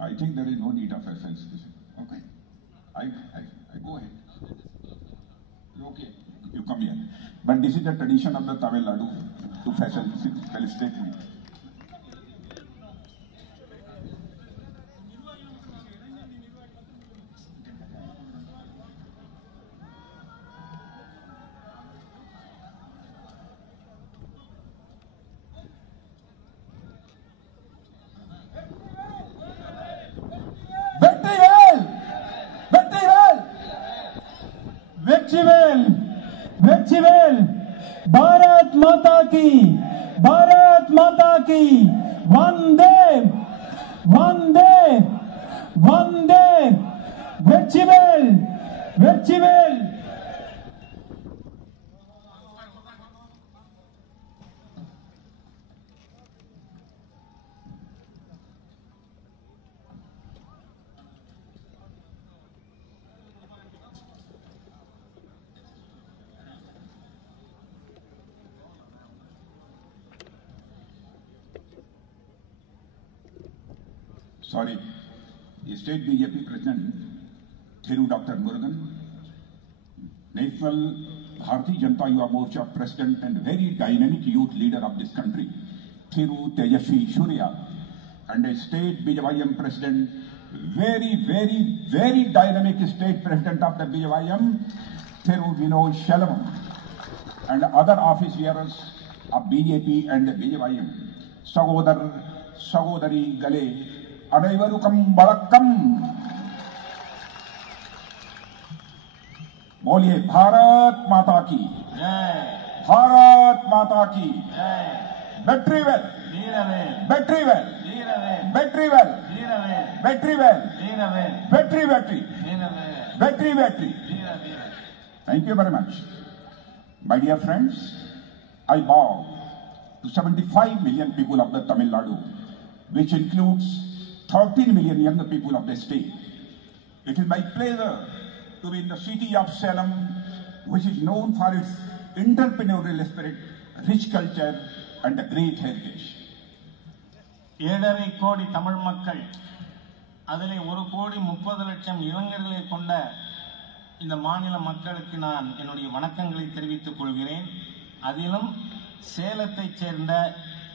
I think there is no need of FL. Okay. I go ahead. Okay. You come here. But this is the tradition of the Tamil Nadu to felicitate me. Well Bharat माता की वंदे वंदे वंदे well Sorry, State BJP President Thiru Dr. Murugan, National Bharatiya Janata Yuva Morcha President and very dynamic youth leader of this country, Thiru Tejasvi Surya, and a State BJYM President, very dynamic State President of the BJYM, Thiru Vinod Shalom, and other office bearers of BJP and the BJYM, Sagodari Gale, Anaivarukam Balakam. बोलिए भारत माता की जय, भारत माता की जय। Battery well, battery well, battery well, battery well, battery battery, battery battery. Thank you very much. My dear friends, I bow to 75 million people of the Tamil Nadu, which includes 13 million younger people of the state. It is my pleasure to be in the city of Salem, which is known for its entrepreneurial spirit, rich culture, and a great heritage. 7.5 கோடி தமிழ் மக்கள், அதிலே 1,30,00,000 இளைஞர்களை கொண்ட இந்த மாநில மக்களுக்கு நான் என்னுடைய வணக்கங்களை தெரிவித்துக் கொள்கிறேன். அதிலும் சேலத்தைச் சேர்ந்த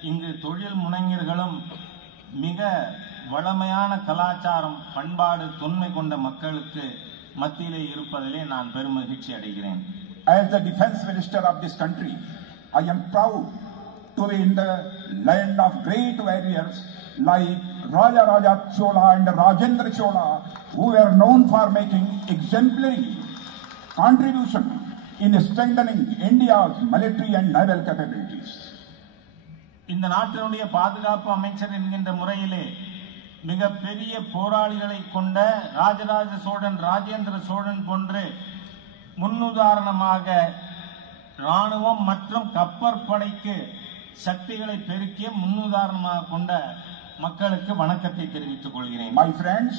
இங்கு தொழில் முனைஞர்களும் மிக வளமையான கலாச்சாரம், பண்பாடு, தொன்மை கொண்ட மக்களுக்கு மத்தியிலே இருப்பதிலே நான் பெருமகிழ்ச்சி அடைகிறேன். As the defense minister of this country, I am proud to be in the land of great warriors like Raja Chola and Rajendra Chola, who were known for making exemplary contribution in strengthening India's military and naval capabilities. இந்த நாட்டினுடைய பாதுகாப்பு அமைச்சர் என்கின்ற முறையிலே மிக பெரிய போராளிகளை கொண்ட ராஜராஜ சோழன், ராஜேந்திர சோழன் போன்று முன்னுதாரணமாக ராணுவம் மற்றும் கப்பற்படைக்கு சக்திகளை பெருக்கிய முன்னுதாரணமாக கொண்ட மக்களுக்கு வணக்கத்தை தெரிவித்துக் கொள்கிறேன். My friends,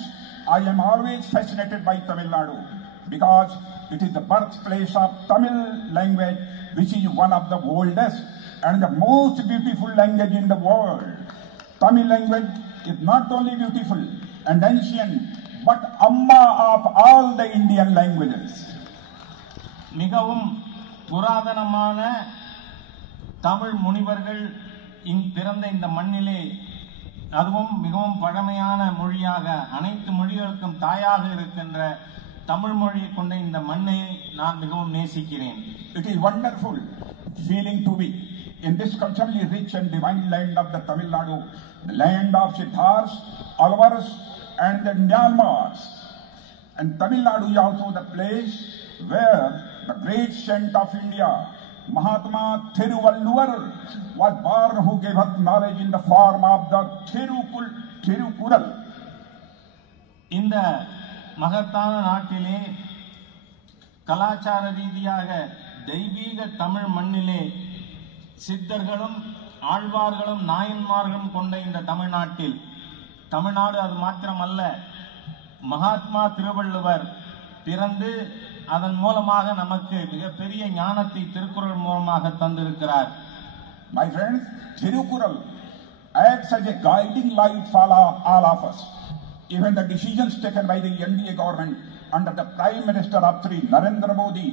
I am always fascinated by Tamil Nadu because it is the birthplace of Tamil language, which is one of the oldest and the most beautiful language in the world. Tamil language is not only beautiful and ancient, but Amma of all the Indian languages. மிகவும் புராதனமான தமிழ் முனிவர்கள் பிறந்த இந்த மண்ணிலே, அதுவும் மிகவும் பழமையான மொழியாக, அனைத்து மொழிகளுக்கும் தாயாக இருக்கின்ற தமிழ் மொழியை கொண்ட இந்த மண்ணை நான் மிகவும் நேசிக்கிறேன். It is wonderful feeling to be in this culturally rich and divine land of the Tamil Nadu, the land of Siddhars, Alvars, and the Myanmars. And Tamil Nadu is also the place where the great saint of India, Mahatma Thiruvalluvar, was born, who gave us knowledge in the form of the Thirukural. இந்த மகத்தான நாட்டிலே கலாச்சார ரீதியாக தெய்வீக தமிழ் மண்ணிலே சித்தர்களும் ஆழ்வார்களும் நாயன்மார்களும் கொண்ட இந்த தமிழ்நாட்டில், தமிழ்நாடு அது மாத்திரமல்ல, மகாத்மா திருவள்ளுவர் பிறந்து அதன் மூலமாக நமக்கு மிகப்பெரிய ஞானத்தை திருக்குறள் மூலமாக தந்திருக்கிறார். My friends, Thirukural acts as a guiding light for all of us. Even the decisions taken by the NDA government under the Prime Minister of Sri Narendra Modi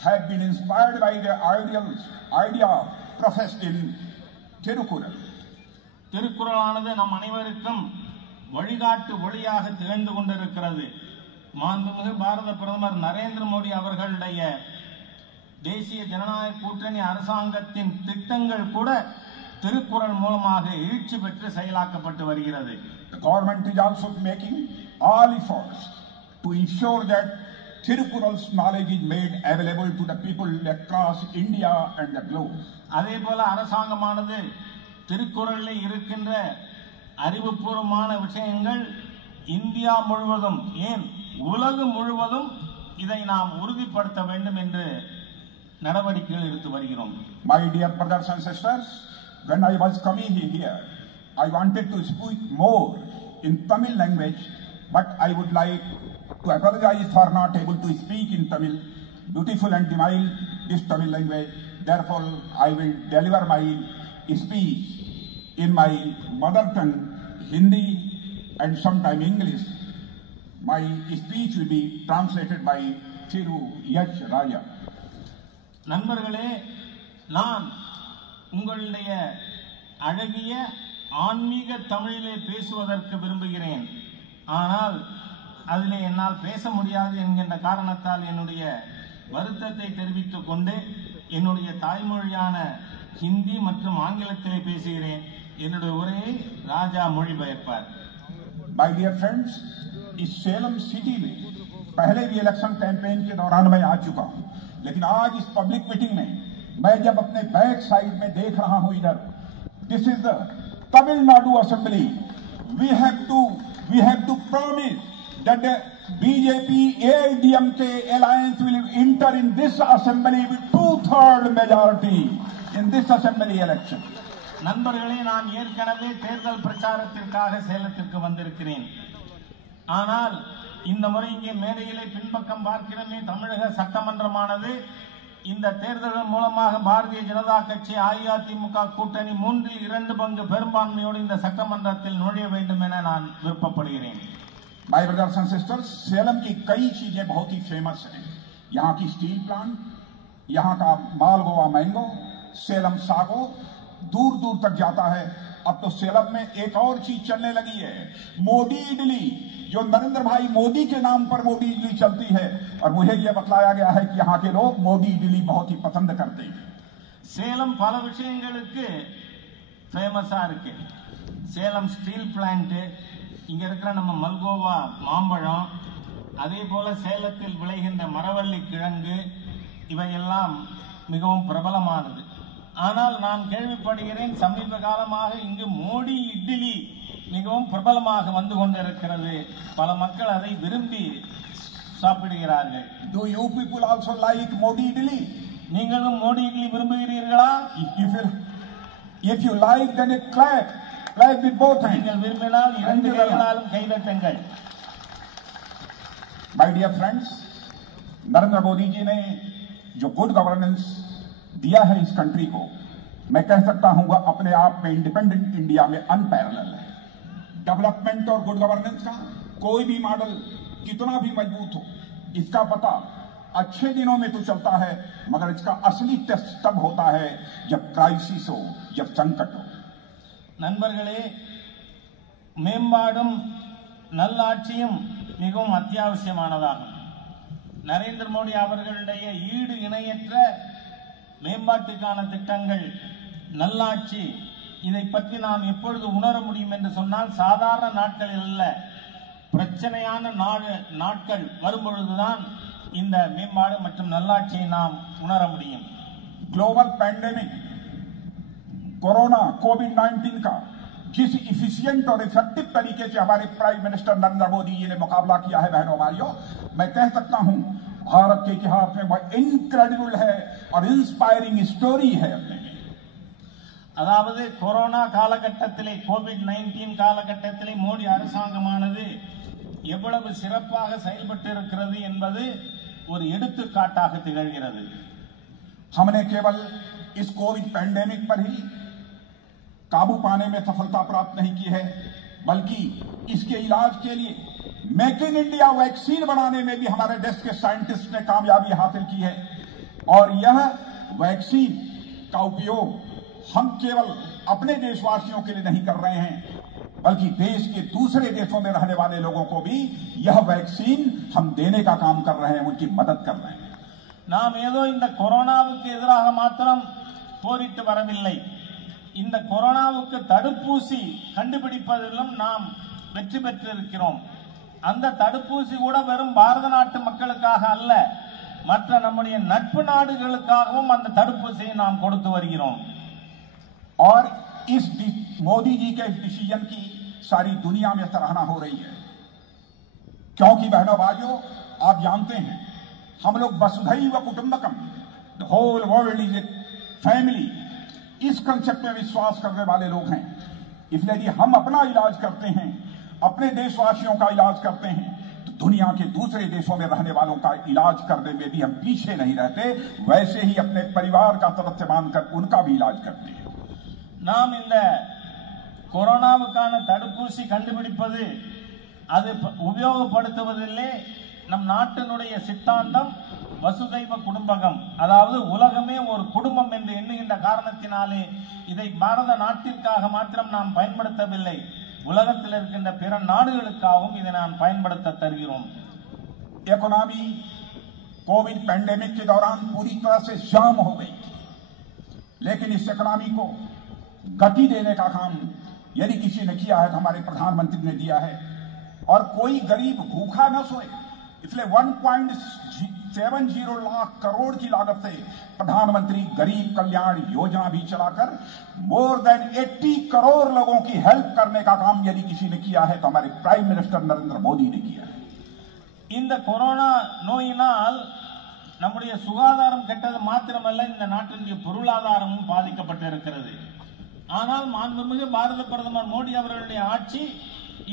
have been inspired by the idea professed in Tirukkural. திருக்குறளானது நம் அனைவருக்கும் வழிகாட்டு ஒளியாக திகழ்ந்து கொண்டிருக்கிறது. மாண்புமிகு பாரத பிரதமர் நரேந்திர மோடி அவர்களுடைய தேசிய ஜனநாயக கூட்டணி அரசாங்கத்தின் திட்டங்கள் கூட திருக்குறள் மூலமாக எழுச்சி பெற்று செயலாக்கப்பட்டு வருகிறது. The government is also making all efforts to ensure that Tirukkural's knowledge is made available to the people across India and the globe. அதே போல அரசாங்கமானது திருக்குறளில் இருக்கின்ற அறிவுபூர்வமான விஷயங்கள் இந்தியா முழுவதும், ஏன் உலகம் முழுவதும் இதை நாம் உறுதிப்படுத்த வேண்டும் என்று நடவடிக்கைகள் எடுத்து வருகிறோம். My dear brothers and sisters, when I was coming here, I wanted to speak more in Tamil language, but I would like to apologize for not able to speak in Tamil, beautiful and divine this Tamil language. Therefore, I will deliver my speech in my mother tongue, Hindi, and sometime English. My speech will be translated by Thiru Yash Raja. நண்பர்களே, நான் உங்களுடைய அழகிய ஆன்மீக தமிழிலே பேசுவதற்கு விரும்புகிறேன். ஆனால் அதிலே என்னால் பேச முடியாது என்கின்ற காரணத்தால் என்னுடைய வருத்தத்தை தெரிவித்துக் கொண்டு என்னுடைய தாய்மொழியான ஹிந்தி மற்றும் ஆங்கிலத்திலே பேசுகிறேன். என்னுடைய உரையை ராஜா மொழிபெயர்ப்பார். My dear friends, इस सेलम सिटी में पहले भी इलेक्शन कैंपेन के दौरान मैं आ चुका हूं, लेकिन आज इस पब्लिक मीटिंग में मैं जब अपने बैक साइड में देख रहा हूं, इधर this is the Tamil Nadu assembly. We have to promise that the BJP AIDMK alliance will enter in this assembly with 2/3 majority in this assembly election. நண்பர்களே, நான் ஏற்கனவே தேர்தல் பிரச்சாரத்திற்காக சேலத்திற்கு வந்திருக்கிறேன். ஆனால் இந்த முறை இங்கே மேடையிலே பின்பக்கம் பார்க்கிறமே, தமிழக சட்டமன்றமானது இந்த தேர்தல் மூலமாக பாரதிய ஜனதா கட்சி அஇஅதிமுக கூட்டணி 2/3 பங்கு பெரும்பான்மையோடு இந்த சட்டமன்றத்தில் நுழைய வேண்டும் என நான் விருப்பப்படுகிறேன். My brothers and sisters, Salem की कई चीजें बहुत ही फेमस हैं. यहाँ की स्टील प्लांट, यहाँ का मालगोवा मैंगो, सेलम सागो दूर दूर तक जाता है. अब तो सेलम में एक और चीज चलने लगी है, मोदी इडली, जो नरेंद्र भाई मोदी के नाम पर मोदी इडली चलती है. और मुझे यह बतलाया गया है कि यहाँ के लोग मोदी इडली बहुत ही पसंद करते हैं. சேலம் பல விஷயங்களுக்கு ஃபேமஸா இருக்கு. சேலம் ஸ்டீல் பிளான்ட், இங்க இருக்கிற நம்ம மல்கோவா மாம்பழம், அதே போல சேலத்தில் விளைகின்ற மரவள்ளி கிழங்கு, இவையெல்லாம் மிகவும் பிரபலமானது. ஆனால் நான் கேள்விப்படுகிறேன், சமீப காலமாக இங்கு மோடி இட்லி மிகவும் பிரபலமாக வந்து கொண்டிருக்கிறது. பல மக்கள் அதை விரும்பி சாப்பிடுகிறார்கள். Do you people also like Modi idli? நீங்களும் மோடி இட்லி விரும்புகிறீர்களா? If you like, then it clap with both hands. நீங்கள் விரும்பினால் இரண்டு கைகளாலும் கைதட்டுங்கள். My dear friends, Narendra Modi ji ने जो गुड गवर्नेंस दिया है इस कंट्री को, मैं कह सकता हूं वह अपने आप में इंडिपेंडेंट इंडिया में अनपैरेलल है. डेवलपमेंट और गुड गवर्नेंस का कोई भी मॉडल कितना भी मजबूत हो, इसका पता अच्छे दिनों में तो चलता है, मगर इसका असली टेस्ट तब होता है जब क्राइसिस हो, जब संकट हो. நண்பர்களே, மேம்பாடும் நல்லாட்சியும் மிகவும் அத்தியாவசியமானதாகும். நரேந்திர மோடி அவர்களுடைய ஈடு இணையற்ற மேம்பாட்டுக்கான திட்டங்கள், நல்லாட்சி, இதை பற்றி நாம் எப்பொழுது உணர முடியும் என்று சொன்னால், சாதாரண நாட்களில் அல்ல, பிரச்சனையான நாட்கள் வரும்பொழுதுதான் இந்த மேம்பாடு மற்றும் நல்லாட்சியை நாம் உணர முடியும். ग्लोबल पैंडेमिक कोरोना कोविड-19 का जिस इफिशिएंट और इफेक्टिव तरीके से हमारे प्राइम मिनिस्टर नरेंद्र मोदी जी ने मुकाबला किया है, बहनों भाइयों, मैं कह सकता हूं भारत के इतिहास में वह इनक्रेडिबल है और इंस्पायरिंग स्टोरी है. अपने அதாவது கொரோனா காலகட்டத்திலே, கோவிட்-19 காலகட்டத்திலே மோடி அரசாங்கமானது எவ்வளவு சிறப்பாக செயல்பட்டு இருக்கிறது என்பது ஒரு எடுத்துக்காட்டாக திகழ்கிறது. हमने केवल इस कोविड पैंडेमिक पर ही काबू पाने में सफलता प्राप्त नहीं की है, बल्कि इसके इलाज के लिए मेक इन इंडिया वैक्सीन बनाने में भी हमारे देश के साइंटिस्ट ने कामयाबी हासिल की है। और यह वैक्सीन का उपयोग हम केवल अपने देशवासियों के लिए नहीं कर रहे हैं, बल्कि देश के दूसरे देशों में रहने वाले लोगों को भी यह वैक्सीन हम देने का काम कर रहे हैं, उनकी मदद कर रहे हैं। நாம் ஏதோ இந்த கொரோனாவுக்கு எதிராக மாத்திரம் போரிட்டு வரவில்லை. இந்த கொரோனாவுக்கு தடுப்பூசி கண்டுபிடிப்பதிலும் நாம் வெற்றி பெற்றிருக்கிறோம். அந்த தடுப்பூசி கூட வெறும் பாரத நாட்டு மக்களுக்காக அல்ல, மற்ற நம்முடைய நட்பு நாடுகளுக்காகவும் அந்த தடுப்பூசியை நாம் கொடுத்து வருகிறோம். और इस मोदी जी के इस डिसीजन की सारी दुनिया में सराहना हो रही है, क्योंकि बहनों भाइयों, आप जानते हैं हम लोग वसुधैव कुटुंबकम, the whole world is a family, इस कंसेप्ट में विश्वास करने वाले लोग हैं। इसलिए यदि हम अपना इलाज करते हैं, अपने देशवासियों का इलाज करते हैं, तो दुनिया के दूसरे देशों में रहने वालों का इलाज करने में भी हम पीछे नहीं रहते, वैसे ही अपने परिवार का सदस्य मानकर उनका भी इलाज करते हैं। நாம் இந்த கொரோனாவுக்கான தடுப்பூசி கண்டுபிடிப்பது, அது உபயோகப்படுத்துவதிலே நம் நாட்டினுடைய சித்தாந்தம் வசுதைவ குடும்பகம், அதாவது உலகமே ஒரு குடும்பம் என்று எண்ணுகின்ற காரணத்தினாலே இதை பாரத நாட்டிற்காக மாத்திரம் நாம் பயன்படுத்தவில்லை, உலகத்தில் இருக்கின்ற பிற நாடுகளுக்காகவும் இதை நாம் பயன்படுத்த தருகிறோம். इकोनॉमी कोविड पैंडेमिक के दौरान पूरी तरह से जाम हो गई, लेकिन इस इकोनॉमी को गति देने का काम यदि किसी ने किया है तो हमारे प्रधानमंत्री ने दिया है। और कोई गरीब भूखा न सोए, इसलिए 1.70 लाख करोड़ की लागत से प्रधानमंत्री गरीब कल्याण योजना भी चलाकर मोर देन 80 करोड़ लोगों की हेल्प करने का काम यदि किसी ने किया है तो हमारे प्राइम मिनिस्टर नरेंद्र मोदी ने किया है। இந்த கொரோனா நோயினால் நம்முடைய சுகாதாரம் கெட்டது மாத்திரமல்ல, இந்த நாட்டினுடைய பொருளாதாரமும் பாதிக்கப்பட்டிருக்கிறது. ஆனால் மாண்புமிகு பாரத பிரதமர் மோடி அவர்களுடைய ஆட்சி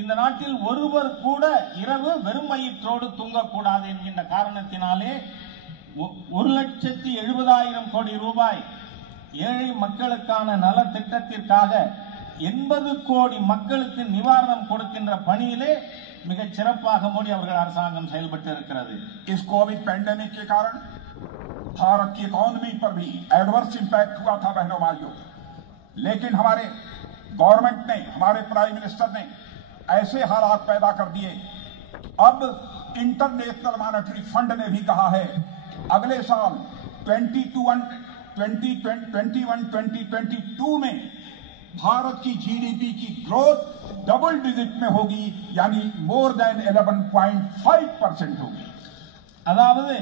இந்த நாட்டில் ஒருவர் கூட இரவு வெறும் வயிற்றோடு தூங்கக்கூடாது என்கின்ற காரணத்தினாலே 1,70,000 கோடி ரூபாய் ஏழை மக்களுக்கான நல திட்டத்திற்காக 80 கோடி மக்களுக்கு நிவாரணம் கொடுக்கின்ற பணியிலே மிகச் சிறப்பாக மோடி அவர்கள் அரசாங்கம் செயல்பட்டு இருக்கிறது. इस कोविड पैंडेमिक के कारण भारत की इकोनॉमी पर भी एडवर्स इंपैक्ट हुआ था बहनों भाइयों, लेकिन हमारे गवर्नमेंट ने, हमारे प्राइम मिनिस्टर ने ऐसे हालात पैदा कर दिए। अब इंटरनेशनल मॉनेटरी फंड ने भी कहा है अगले साल 2021-2022 में भारत की जीडीपी की ग्रोथ डबल डिजिट में होगी, यानी मोर देन 11.5% होगी। அதாவது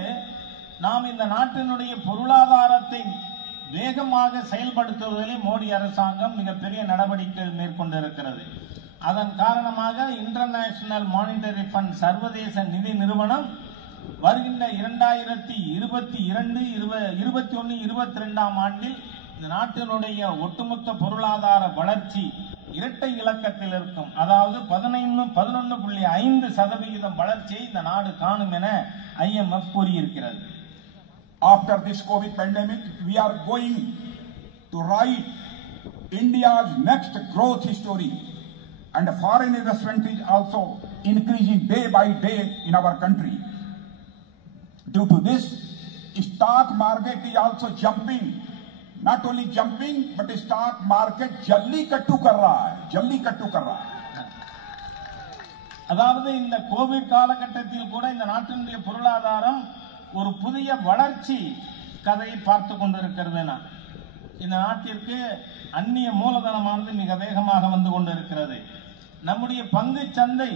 நாம் இந்த நாட்டினுடைய பொருளாதாரத்தை வேகமாக செயல்படுத்துவதில் மோடி அரசாங்கம் மிகப்பெரிய நடவடிக்கைகள் மேற்கொண்டிருக்கிறது. அதன் காரணமாக இன்டர்நேஷனல் மானிட்டரி ஃபண்ட், சர்வதேச நிதி நிறுவனம் வருகின்ற 2022-21-22 ஆண்டில் இந்த நாட்டினுடைய ஒட்டுமொத்த பொருளாதார வளர்ச்சி இரட்டை இலக்கத்தில் இருக்கும், அதாவது 11.5% வளர்ச்சியை இந்த நாடு காணும் என IMF கூறியிருக்கிறது. After this COVID pandemic, we are going to write India's next growth story, and foreign investment is also increasing day by day in our country. Due to this, stock market is also jumping. Not only jumping, but stock market jallikattu कर रहा है, जल्लीकट्टू कर रहा है. அதாவது இந்த Covid காலகட்டத்தில் கூட இந்த நாட்டினுடைய பொருளாதாரம் ஒரு புதிய வளர்ச்சி கதையை பார்த்து கொண்டிருக்கிறது. இந்த நாட்டிற்கு அந்நிய மூலதனமானது மிக வேகமாக வந்து கொண்டிருக்கிறது. நம்முடைய பங்கு சந்தை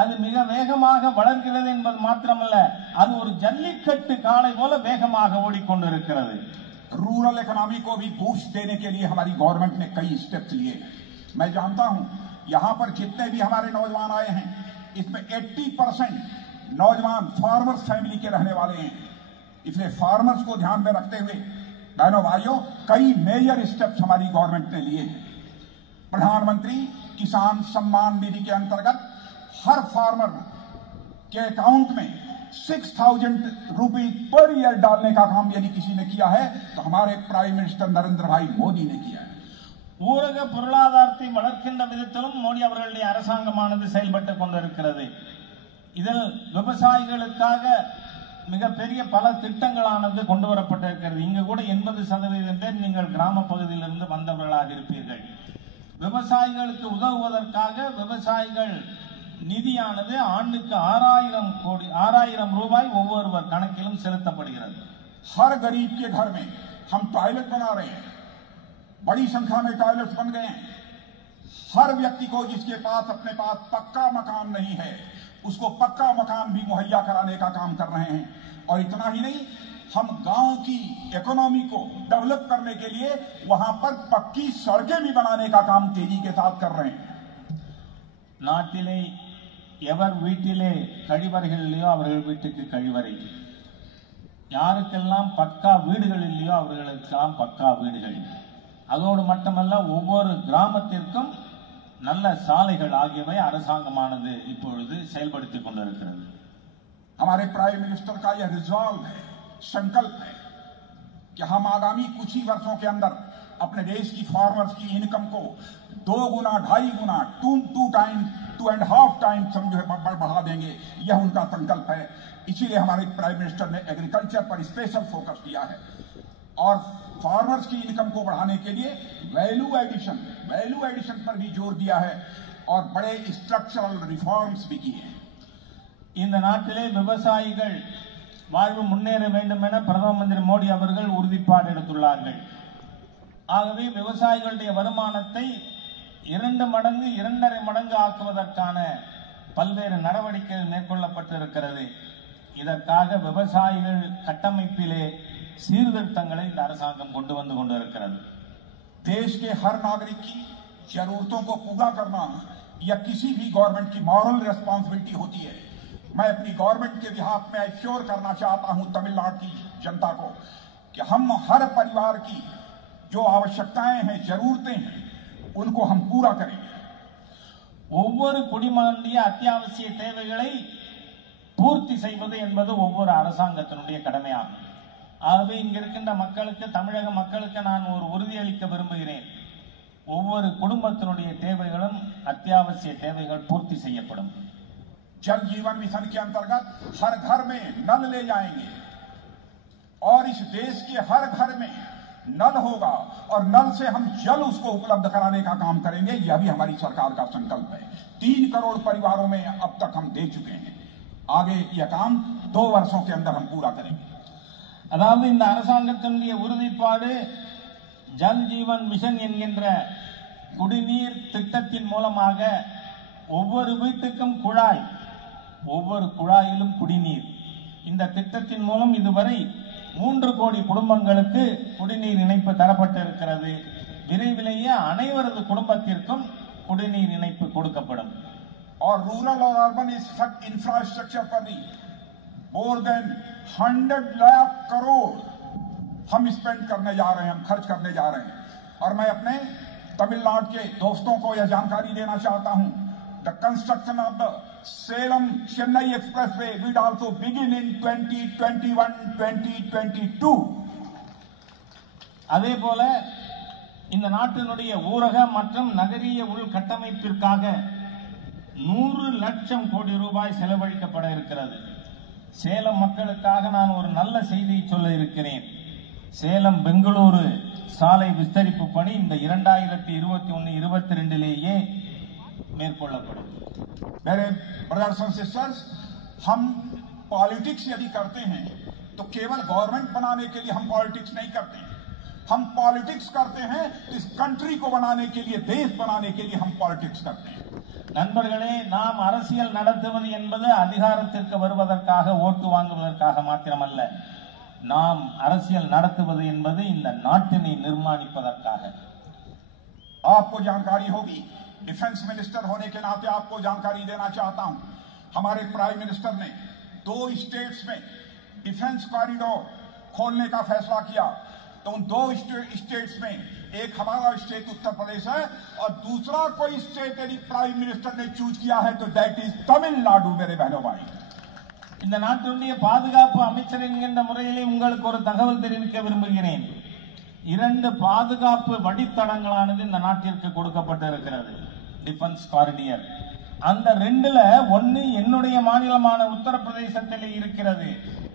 அது மிக வேகமாக வளர்கிறது என்பது மாத்திரமல்ல, அது ஒரு ஜல்லிக்கட்டு காளை போல வேகமாக ஓடிக்கொண்டிருக்கிறது. रूरल इकोनॉमी को भी बूस्ट देने के लिए हमारी गवर्नमेंट ने कई स्टेप्स लिए हैं। मैं जानता हूं यहां पर जितने भी हमारे नौजवान आए हैं, इसमें 80% नौजवान फार्मर्स फैमिली के रहने वाले हैं। इसलिए फार्मर्स को ध्यान में रखते हुए बहनों भाइयों, कई मेजर स्टेप्स हमारी गवर्नमेंट ने लिए हैं। प्रधानमंत्री किसान सम्मान निधि के अंतर्गत हर फार्मर के अकाउंट में 6,000 रुपीज पर ईयर डालने का काम यदि किसी ने किया है तो हमारे प्राइम मिनिस्टर नरेंद्र भाई मोदी ने किया है। ஊரக பொருளாதாரத்தை வளர்க்கின்ற விதத்திலும் மோடி அவர்களுடைய அரசாங்கமானது செயல்பட்டுக் கொண்டிருக்கிறது. இதில் விவசாயிகளுக்காக மிகப்பெரிய பல திட்டங்களானது கொண்டு வரப்பட்டிருக்கிறது. இங்கு கூட 80% பேர் நீங்கள் கிராம பகுதியிலிருந்து வந்தவர்களாக இருப்பீர்கள். விவசாயிகளுக்கு உதவுவதற்காக விவசாயிகள் நிதியானது ஆண்டுக்கு 6000 ரூபாய் ஒவ்வொருவர் கணக்கிலும் செலுத்தப்படுகிறது. हर गरीब के घर में हम टॉयलेट बना रहे हैं, बड़ी संख्या में टॉयलेट्स बन गए हैं. हर व्यक्ति को जिसके पास अपने पास पक्का मकान नहीं है उसको पक्का मकान भी मुहैया कराने का काम कर रहे हैं. और इतना ही नहीं, हम गांव की इकोनॉमी को डेवलप करने के लिए वहां पर पक्की सड़कें भी बनाने का काम तेजी के साथ कर रहे हैं. நாட்டிலே எவர் வீட்டிலே கழிவறைகள் இல்லையோ அவர்கள் வீட்டுக்கு கழிவறை, யாருக்கெல்லாம் பக்கா வீடுகள் இல்லையோ அவர்களுக்கெல்லாம் பக்கா வீடுகள், அதோடு மட்டுமல்ல ஒவ்வொரு கிராமத்திற்கும் நல்ல சாலைகள் ஆகியவை அரசாங்கமானது இப்பொழுது செயல்படுத்திக் கொண்டிருக்கிறது. हमारे प्राइम मिनिस्टर का यह रिजॉल्व है, संकल्प है कि हम आगामी कुछ ही वर्षों के अंदर अपने देश की फार्मर्स की इनकम को 2 गुना 2.5 गुना 2.5 टाइम समझो बढ़ा देंगे. यह उनका संकल्प है. इसीलिए हमारे प्राइम मिनिस्टर ने एग्रीकल्चर पर स्पेशल फोकस किया है और फार्मर्स की इनकम को बढ़ाने के लिए वैल्यू एडिशन पर भी जोर दिया है और बड़े स्ट्रक्चरल रिफॉर्म्स भी किए हैं. இந்த நாட்டிலே விவசாயிகள் வாழ்வு முன்னேற வேண்டும் என பிரதம மந்திரி மோடி அவர்கள் உறுதிப்பாடு எடுத்துள்ளார்கள். ஆகவே விவசாயிகளுடைய வருமானத்தை 2 மடங்கு 2.5 மடங்கு ஆக்குவதற்கான பல்வேறு நடவடிக்கைகள் மேற்கொள்ளப்பட்டிருக்கிறது. இதற்காக விவசாயிகள் கட்டமைப்பிலே சீர்திருத்தங்களை இந்த அரசாங்கம் கொண்டு வந்து கொண்டிருக்கிறது. देश के हर नागरिक की जरूरतों को पूरा करना यह किसी भी गवर्नमेंट की मॉरल रिस्पांसिबिलिटी होती है. मैं अपनी गवर्नमेंट के बिहाफ में एश्योर करना चाहता हूं तमिलनाडु की जनता को कि हम हर परिवार की जो आवश्यकताएं हैं, जरूरतें हैं, उनको हम पूरा करेंगे. ஒவ்வொரு குடிமகனுடைய அத்தியாவசிய தேவைகளை பூர்த்தி செய்வது என்பது ஒவ்வொரு அரசாங்கத்தினுடைய கடமையாகும். ஆகவே இங்கிருக்கின்ற மக்களுக்கு, தமிழக மக்களுக்கு நான் ஒரு உறுதியளிக்க விரும்புகிறேன். ஒவ்வொரு குடும்பத்தினுடைய தேவைகளும் அத்தியாவசிய தேவைகள் பூர்த்தி செய்யப்படும். जल जीवन मिशन के अंतर्गत हर घर में नल ले जाएंगे और इस देश के हर घर में नल होगा और नल से हम जल उसको उपलब्ध कराने का काम करेंगे. यह भी हमारी सरकार का संकल्प है. 3 करोड़ परिवारों में अब तक हम दे चुके हैं. आगे यह काम 2 वर्षों के अंदर हम पूरा करेंगे. அதாவது இந்த அரசாங்கத்தினுடைய உறுதிப்பாடு ஜல் ஜீவன் மிஷன் என்கின்ற குடிநீர் திட்டத்தின் மூலமாக ஒவ்வொரு வீட்டுக்கும் குழாய், ஒவ்வொரு குழாயிலும் குடிநீர். இந்த திட்டத்தின் மூலம் இதுவரை 3 கோடி குடும்பங்களுக்கு குடிநீர் இணைப்பு தரப்பட்டிருக்கிறது. விரைவிலேயே அனைவரது குடும்பத்திற்கும் குடிநீர் இணைப்பு கொடுக்கப்படும். और रूरल और अर्बन इंफ्रास्ट्रक्चर पर भी मोर देन 100 लाख करोड़ हम स्पेंड करने जा रहे हैं, हम खर्च करने जा रहे हैं. और मैं अपने तमिलनाडु के दोस्तों को यह जानकारी देना चाहता हूं, the construction of the Salem Chennai expressway will also begin in 2021-2022. அதே போல இந்த நாட்டினுடைய ஊரக மற்றும் நகரிய உள்கட்டமைப்பிற்காக 100 லட்சம் கோடி ரூபாய் செலவழிக்கப்பட இருக்கிறது. சேலம் மக்களுக்காக நான் ஒரு நல்ல செய்தியை சொல்ல இருக்கிறேன். சேலம் பெங்களூரு சாலை விஸ்தரிப்பு பணி இந்த 2021-22 மேற்கொள்ளப்படும். मेरे ब्रदर्स एंड सिस्टर्स, हम पॉलिटिक्स यदि करते हैं तो केवल गवर्नमेंट बनाने के लिए हम पॉलिटिक्स नहीं करते. हम पॉलिटिक्स करते हैं इस कंट्री को बनाने के लिए, देश बनाने के लिए हम पॉलिटिक्स करते हैं. நண்பர்களே, நாம் அரசியல் நடத்துவது என்பது அதிகாரத்திற்கு வருவதற்காக, ஓட்டு வாங்குவதற்காக மாத்திரமல்ல. நாம் அரசியல் நடத்துவது என்பது இந்த நாட்டினை நிர்மாணிப்பதற்காக. आपको जानकारी होगी, डिफेंस मिनिस्टर होने के नाते आपको जानकारी देना चाहता हूं, हमारे प्राइम मिनिस्टर ने 2 स्टेट्स में डिफेंस कॉरिडोर खोलने का फैसला किया. तो उन 2 स्टेट्स में एक हमारा स्टेट उत्तर प्रदेश है और दूसरा कोई स्टेट यदि प्राइम मिनिस्टर ने चूज किया है तो दैट इज तमिलनाडु. मेरे बहनों भाई, இந்த நாட்டினுடைய பாதுகாப்பு அமைச்சர் என்கின்ற முறையிலே உங்களுக்கு ஒரு தகவல் தெரிவிக்க விரும்புகிறேன். 2 பாதுகாப்பு வழித்தடங்களானது இந்த நாட்டிற்கு கொடுக்கப்பட்டிருக்கிறது. டிஃபென்ஸ் காரிடியர். அந்த 2ல ஒன்னு என்னுடைய மாநிலமான உத்தரப்பிரதேசத்திலே இருக்கிறது.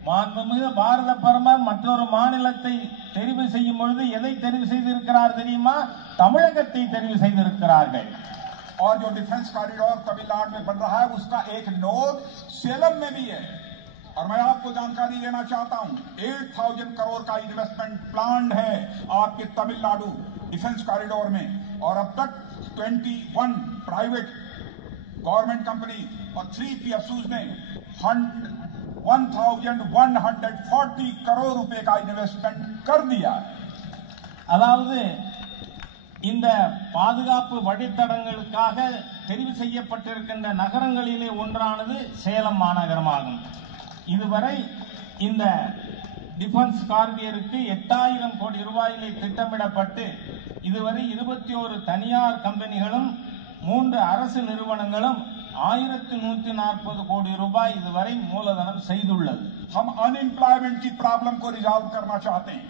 மாண்புமிகு பாரத பிரதமர் மற்றொரு மாநிலத்தை தெரிவு செய்யும் பொழுது எதை தெரிவு செய்திருக்கிறார் தெரியுமா? தமிழகத்தை தெரிவு செய்திருக்கிறார்கள். और जो डिफेंस कॉरिडोर तमिलनाडु में बन रहा है उसका एक नोड सेलम में भी है। और मैं आपको जानकारी देना चाहता हूं 8,000 करोड़ का इन्वेस्टमेंट प्लान है आपके तमिलनाडु डिफेंस कॉरिडोर में। और अब तक 21 प्राइवेट गवर्नमेंट कंपनी और 3 PSUs ने 1,140 करोड़ रुपए का इन्वेस्टमेंट कर दिया। அதாவது இந்த பாதுகாப்பு வழித்தடங்களுக்காக தெரிவு செய்யப்பட்டிருக்கின்ற நகரங்களிலே ஒன்றானது சேலம் மாநகரமாகும். இதுவரை இந்த டிஃபென்ஸ் காரிடியருக்கு 8,000 கோடி ரூபாயிலே திட்டமிடப்பட்டு இதுவரை 21 தனியார் கம்பெனிகளும் 3 அரசு நிறுவனங்களும் 1,140 கோடி ரூபாய் இதுவரை மூலதனம் செய்துள்ளது. हम अनएम्प्लॉयमेंट की प्रॉब्लम को रिजॉल्व करना चाहते हैं।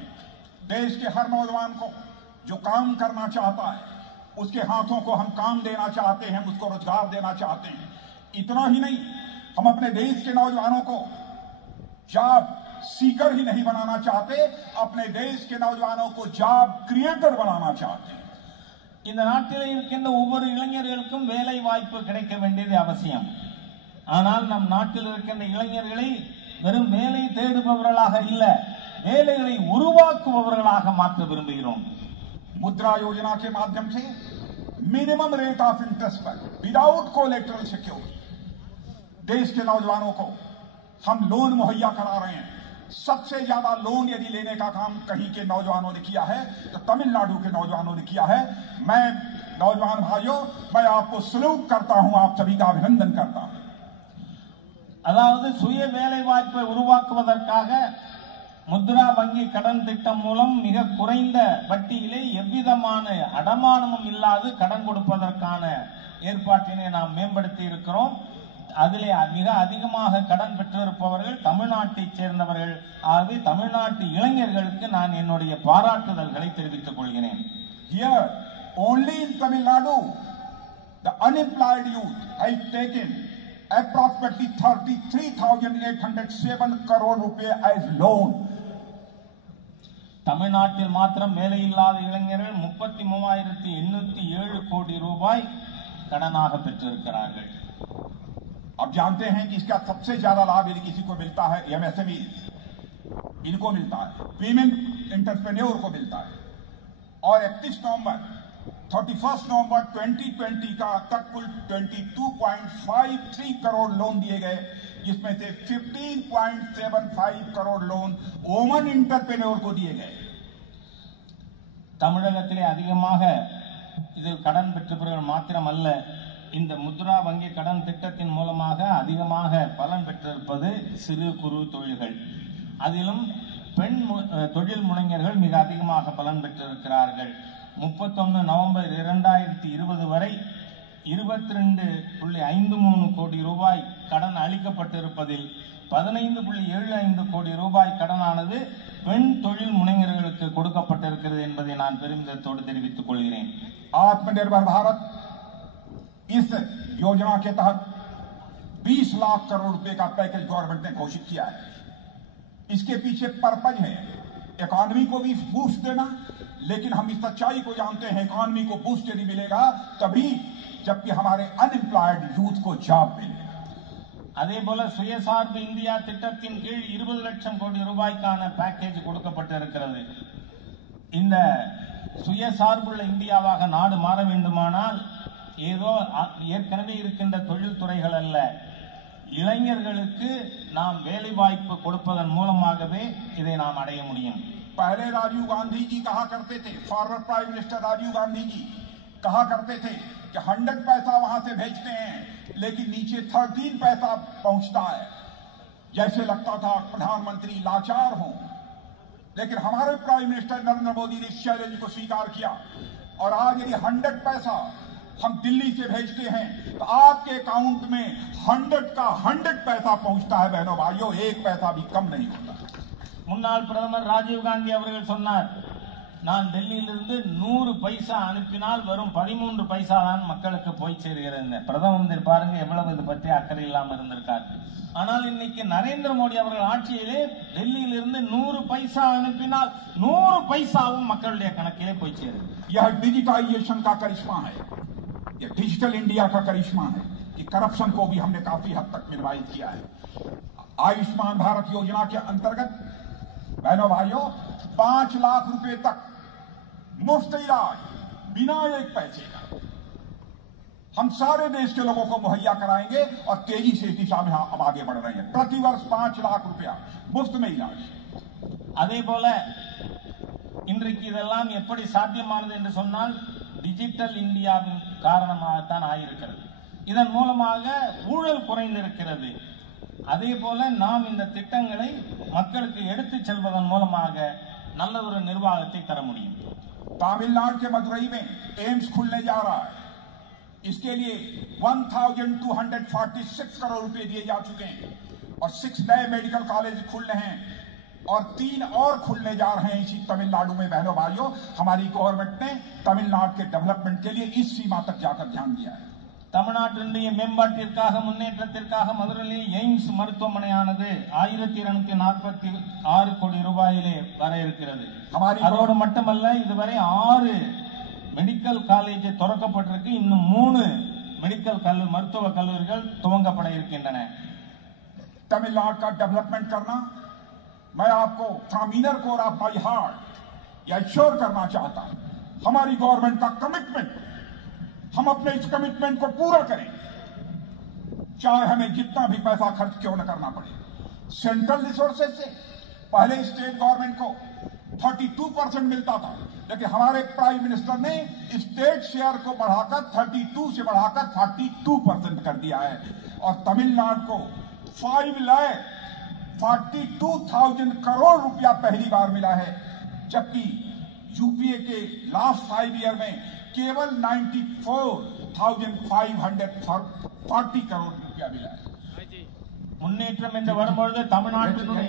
देश के हर नौजवान को जो काम करना चाहता है उसके हाथों को हम काम देना चाहते हैं, उसको रोजगार देना चाहते हैं। इतना ही नहीं, हम अपने देश के नौजवानों को जॉब सीकर ही नहीं बनाना चाहते, अपने देश के नौजवानों को जॉब क्रिएटर बनाना चाहते हैं। இந்த நாட்டில் இருக்கின்ற ஒவ்வொரு இளைஞர்களுக்கும் வேலை வாய்ப்பு கிடைக்க வேண்டியது அவசியம். ஆனால் நம் நாட்டில் இருக்கின்ற இளைஞர்களை வெறும் வேலை தேடுபவர்களாக இல்ல, வேலைகளை உருவாக்குபவர்களாக மாற்ற விரும்புகிறோம். मुद्रा योजना के माध्यम से मिनिमम रेट ऑफ इंटरेस्ट पर विदाउट कोलेटरल सिक्योरिटी देश के नौजवानों को हम लोन मुहैया करा रहे हैं। सबसे ज्यादा लोन यदि लेने का काम कहीं के नौजवानों ने किया है तो तमिलनाडु के नौजवानों ने किया है। मैं नौजवान भाइयों, मैं आपको सल्यूट करता हूं, आप सभी का अभिनंदन करता हूं। அதாவது சுய வேலை வாய்ப்பை உருவாக்குவதற்காக முத்ரா வங்கி கடன் திட்டம் மூலம் மிக குறைந்த வட்டியிலே எவ்விதமான அடமானமும் இல்லாது கடன் கொடுப்பதற்கான ஏற்பாட்டினை நாம் மேம்படுத்தி இருக்கிறோம். அதிலே மிக அதிகமாக கடன் பெற்றிருப்பவர்கள் தமிழ்நாட்டைச் சேர்ந்தவர்கள். ஆகவே தமிழ்நாட்டு இளைஞர்களுக்கு நான் என்னுடைய பாராட்டுதல்களை தெரிவித்துக் கொள்கிறேன். Here, only in Tamil Nadu, the unemployed youth has taken approximately 33,807 crore rupees as loan. தமிழ்நாட்டில் மாத்திரம் வேலையில்லாத இளைஞர்கள் 33,807 கோடி ரூபாய் கடனாக பெற்றிருக்கிறார்கள். आप जानते हैं कि इसका सबसे ज्यादा लाभ यदि किसी को मिलता है MSME, इनको मिलता है, वीमेन एंटरप्रेन्योर को मिलता है। और 31 नवंबर 2020 का तक कुल 22.53 करोड़ लोन दिए गए, जिसमें से 15.75 करोड़ लोन वुमन एंटरप्रेन्योर को दिए गए। தமிழகத்திலே அதிகமாக இது கடன் பெற்றவர்கள் மாத்திரமல்ல, இந்த முத்ரா வங்கி கடன் திட்டத்தின் மூலமாக அதிகமாக பலன் பெற்றிருப்பது சிறு குறு தொழில்கள். அதிலும் பெண் தொழில் முனைஞர்கள் மிக அதிகமாக பலன் பெற்றிருக்கிறார்கள். 31 நவம்பர் 2020 வரை 22.53 கோடி ரூபாய் கடன் அளிக்கப்பட்டிருப்பதில் 15.75 கோடி ரூபாய் கடனானது பெண் தொழில் முனைஞர்களுக்கு கொடுக்கப்பட்டிருக்கிறது என்பதை நான் பெருமிதத்தோடு தெரிவித்துக் கொள்கிறேன். आत्मनिर्भर भारत इस योजना के तहत 20 लाख करोड़ रुपए का पैकेज गवर्नमेंट ने घोषित किया है। इसके पीछे पर्पज है इकोनॉमी को भी बूस्ट देना, लेकिन हम इस सच्चाई को जानते हैं इकोनॉमी को बूस्ट यदि मिलेगा तभी जबकि हमारे अनएम्प्लॉयड यूथ को जॉब मिलेगा। அதே போல சுயசார்பு இந்தியா திட்டத்தின் கீழ் 20 லட்சம் கோடி ரூபாய்க்கான பேக்கேஜ் கொடுக்கப்பட்டிருக்கிறது. இந்த சுயசார்புள்ள இந்தியாவாக நாடு மாற வேண்டுமானால் ஏதோ ஏற்கனவே இருக்கின்ற தொழில் துறைகள் அல்ல, இளைஞர்களுக்கு நாம் வேலை வாய்ப்பு கொடுப்பதன் மூலமாகவே இதை நாம் அடைய முடியும். पहले राजीव गांधी जी कहा करते थे, former prime minister Rajiv Gandhi ji कहा करते थे कि 100 पैसा वहां से भेजते हैं लेकिन नीचे 13 पैसा पहुंचता है। जैसे लगता था प्रधानमंत्री लाचार हो, लेकिन हमारे प्राइम मिनिस्टर नरेंद्र मोदी ने इस चैलेंज को स्वीकार किया और आज यदि 100 पैसा हम दिल्ली से भेजते हैं तो आपके अकाउंट में 100 का 100 पैसा पहुंचता है। बहनों भाइयों, 1 पैसा भी कम नहीं होता। முன்னாள் பிரதமர் ராஜீவ் காந்தி அவர்கள் சொன்னார், நான் டெல்லியிலிருந்து 100 பைசா அனுப்பினால் வரும் 13 பைசா தான் மக்களுக்கு போய் சேருகிறது. பிரதம மந்திரி பாருங்க எவ்வளவு இது பற்றி அக்கறை இல்லாமல் இருந்திருக்காரு. ஆனால் இன்னைக்கு நரேந்திர மோடி அவர்கள் ஆட்சியிலே டெல்லியிலிருந்து 100 பைசா அனுப்பினால் 100 பைசாவும் மக்களுடைய கணக்கிலே போய் சேருது. यह डिजिटाइजेशन का करिश्मा है, यह डिजिटल इंडिया का करिश्मा है कि करप्शन को भी हमने काफी हद तक मिनिमाइज किया है। आयुष्मान भारत योजना के अंतर्गत बहनों भाइयों 5 लाख रुपए तक मुफ्त इलाज बिना एक पैसे का हम सारे देश के लोगों को मुहैया कराएंगे और तेजी से इस दिशा में हम आगे बढ़ रहे हैं। प्रतिवर्ष 5 लाख रुपया मुफ्त में इलाज। அதே போல இன்றைக்கு இதெல்லாம் எப்படி சாத்தியமானது என்று சொன்னால் டிஜிட்டல் இந்தியாவின் காரணமாகத்தான் ஆயிருக்கிறது. இதன் மூலமாக ஊழல் குறைந்திருக்கிறது. அதே போல நாம் இந்த திட்டங்களை மக்களுக்கு எடுத்துச் செல்வதன் மூலமாக நல்ல ஒரு நிர்வாகத்தை தர முடியும். तमिलनाडु के मदुरई में एम्स खुलने जा रहा है। इसके लिए 1246 करोड़ रुपए दिए जा चुके हैं और 6 नए मेडिकल कॉलेज खुलने हैं और 3 और खुलने जा रहे हैं इसी तमिलनाडु में। बहनों भाइयों, हमारी गवर्नमेंट ने तमिलनाडु के डेवलपमेंट के लिए इस सीमा तक जाकर ध्यान दिया है। தமிழ்நாட்டினுடைய மேம்பாட்டிற்காக முன்னேற்றத்திற்காக மதுரையில் எய்ம்ஸ் மருத்துவமனையானது 1246 கோடி ரூபாயிலே வர இருக்கிறது. அதோடு மட்டுமல்ல, இதுவரை 6 மெடிக்கல் காலேஜ் திறக்கப்பட்டிருக்கு. இன்னும் 3 மெடிக்கல் மருத்துவ கல்லூரிகள் துவங்கப்பட இருக்கின்றன. तमिलनाडु का डेवलपमेंट करना मैं आपको from inner core of my heart या श्योर करना चाहता हूं। हमारी गवर्नमेंट का कमिटमेंट, हम अपने इस कमिटमेंट को पूरा करें, चाहे हमें जितना भी पैसा खर्च क्यों न करना पड़े। सेंट्रल रिसोर्सेज से पहले स्टेट गवर्नमेंट को 32% मिलता था, लेकिन हमारे प्राइम मिनिस्टर ने स्टेट शेयर को बढ़ाकर 32 से बढ़ाकर 42% कर दिया है और तमिलनाडु को 5,42,000 करोड़ रुपया पहली बार मिला है, जबकि यूपीए के लास्ट 5 ईयर में केवल 94,540 करोड़ रुपया मिला है। முன்னேற்றம் என்று வரும்பொழுது தமிழ்நாட்டினுடைய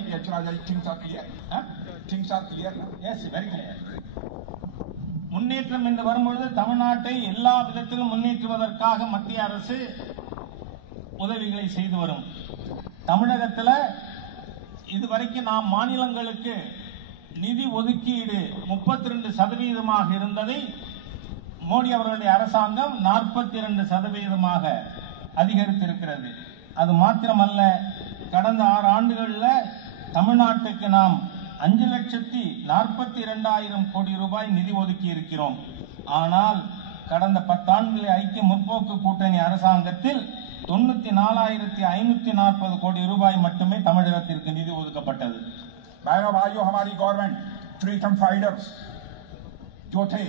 முன்னேற்றம் என்று வரும்பொழுது தமிழ்நாட்டை எல்லா விதத்திலும் முன்னேற்றுவதற்காக மத்திய அரசு உதவிகளை செய்து வரும். தமிழகத்தில் இதுவரைக்கும் நாம் மாநிலங்களுக்கு நிதி ஒதுக்கீடு 32% இருந்ததை மோடி அவர்களுடைய அரசாங்கம் 42% அதிகரித்திருக்கிறது. அது மாத்திரமல்ல, கடந்த 6 ஆண்டுகளில் தமிழ்நாட்டுக்கு நாம் 5,42,000 கோடி ரூபாய் நிதி ஒதுக்கி இருக்கிறோம். ஆனால் கடந்த 10 ஆண்டுகளில் ஐக்கிய முற்போக்கு கூட்டணி அரசாங்கத்தில் 94,540 கோடி ரூபாய் மட்டுமே தமிழகத்திற்கு நிதி ஒதுக்கப்பட்டது. बहनों भाइयों, हमारी गवर्नमेंट फ्रीडम फाइटर्स जो थे,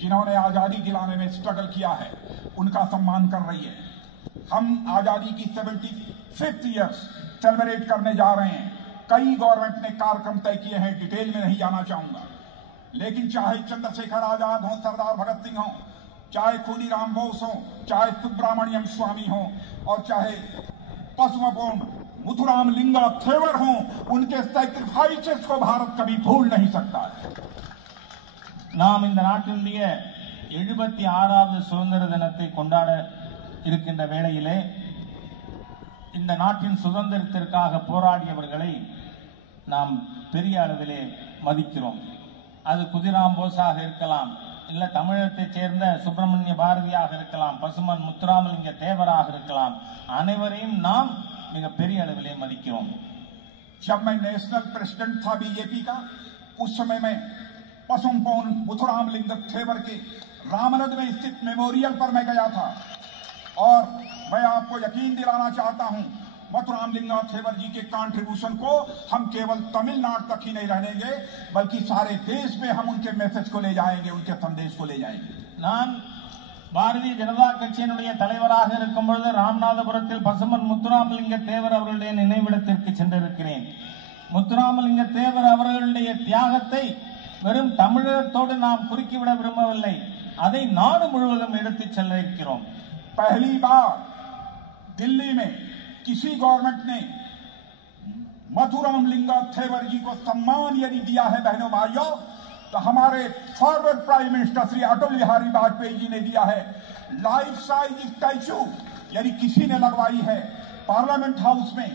जिन्होंने आजादी दिलाने में स्ट्रगल किया है, उनका सम्मान कर रही है। हम आजादी की 75th ईयर्स सेलिब्रेट करने जा रहे हैं। कई गवर्नमेंट ने कार्यक्रम तय किए हैं, डिटेल में नहीं जाना चाहूंगा, लेकिन चाहे चंद्रशेखर आजाद हो, सरदार भगत सिंह हो, चाहे खुदीराम बोस हो, चाहे सुब्रमण्यम स्वामी हो और चाहे पद्मभूषण मुथुराम लिंगा थेवर हो, उनके सैक्रिफाइसेस को भारत कभी भूल नहीं सकता है। நாம் இந்த நாட்டினுடைய 76வது சுதந்திர தினத்தை கொண்டாட இருக்கின்ற வேளையிலே இந்த நாட்டின் சுதந்திரத்திற்காக போராடியவர்களை நாம் பெரிய அளவிலே மதிக்கிறோம். அது குதிராம் போஸாக இருக்கலாம், இல்ல தமிழகத்தைச் சேர்ந்த சுப்பிரமணிய பாரதியாக இருக்கலாம், பசுமன் முத்துராமலிங்க தேவராக இருக்கலாம். அனைவரையும் நாம் மிக பெரிய அளவிலே மதிக்கிறோம். जब मैं नेशनल प्रेसिडेंट था बीजेपी का, उस समय में पसुमपोन मुथुराम लिंग थेवर के रामनद में स्थित मेमोरियल पर मैं गया था और मैं आपको यकीन दिलाना चाहता हूं, मुथुराम लिंगा थेवर जी के कंट्रीब्यूशन को हम केवल तमिलनाडु तक ही नहीं रहने, बल्कि सारे देश में हम उनके मैसेज को ले जाएंगे, उनके संदेश को ले जाएंगे। நான் பாரதிய ஜனதா கட்சியினுடைய தலைவராக இருக்கும் பொழுது ராமநாதபுரத்தில் பசுமன் முத்துராமலிங்க தேவர் அவர்களுடைய நினைவிடத்திற்கு சென்றிருக்கிறேன். முத்துராமலிங்க தேவர் அவர்களுடைய தியாகத்தை வெறும் தமிழகத்தோடு நாம் குறுக்கிவிட விரும்பவில்லை, அதை நாடு முழுவதும் எடுத்துச் செல்ல இருக்கிறோம். पहली बार दिल्ली में किसी गवर्नमेंट ने मथुराम लिंगा थेवर जी को सम्मान यदि दिया है बहनों भाइयों, तो हमारे forward prime minister Shri Atal Bihari Vajpayee ji ने दिया है लाइफ साइज स्टैचू, यानी किसी ने लगवाई है पार्लियामेंट हाउस में,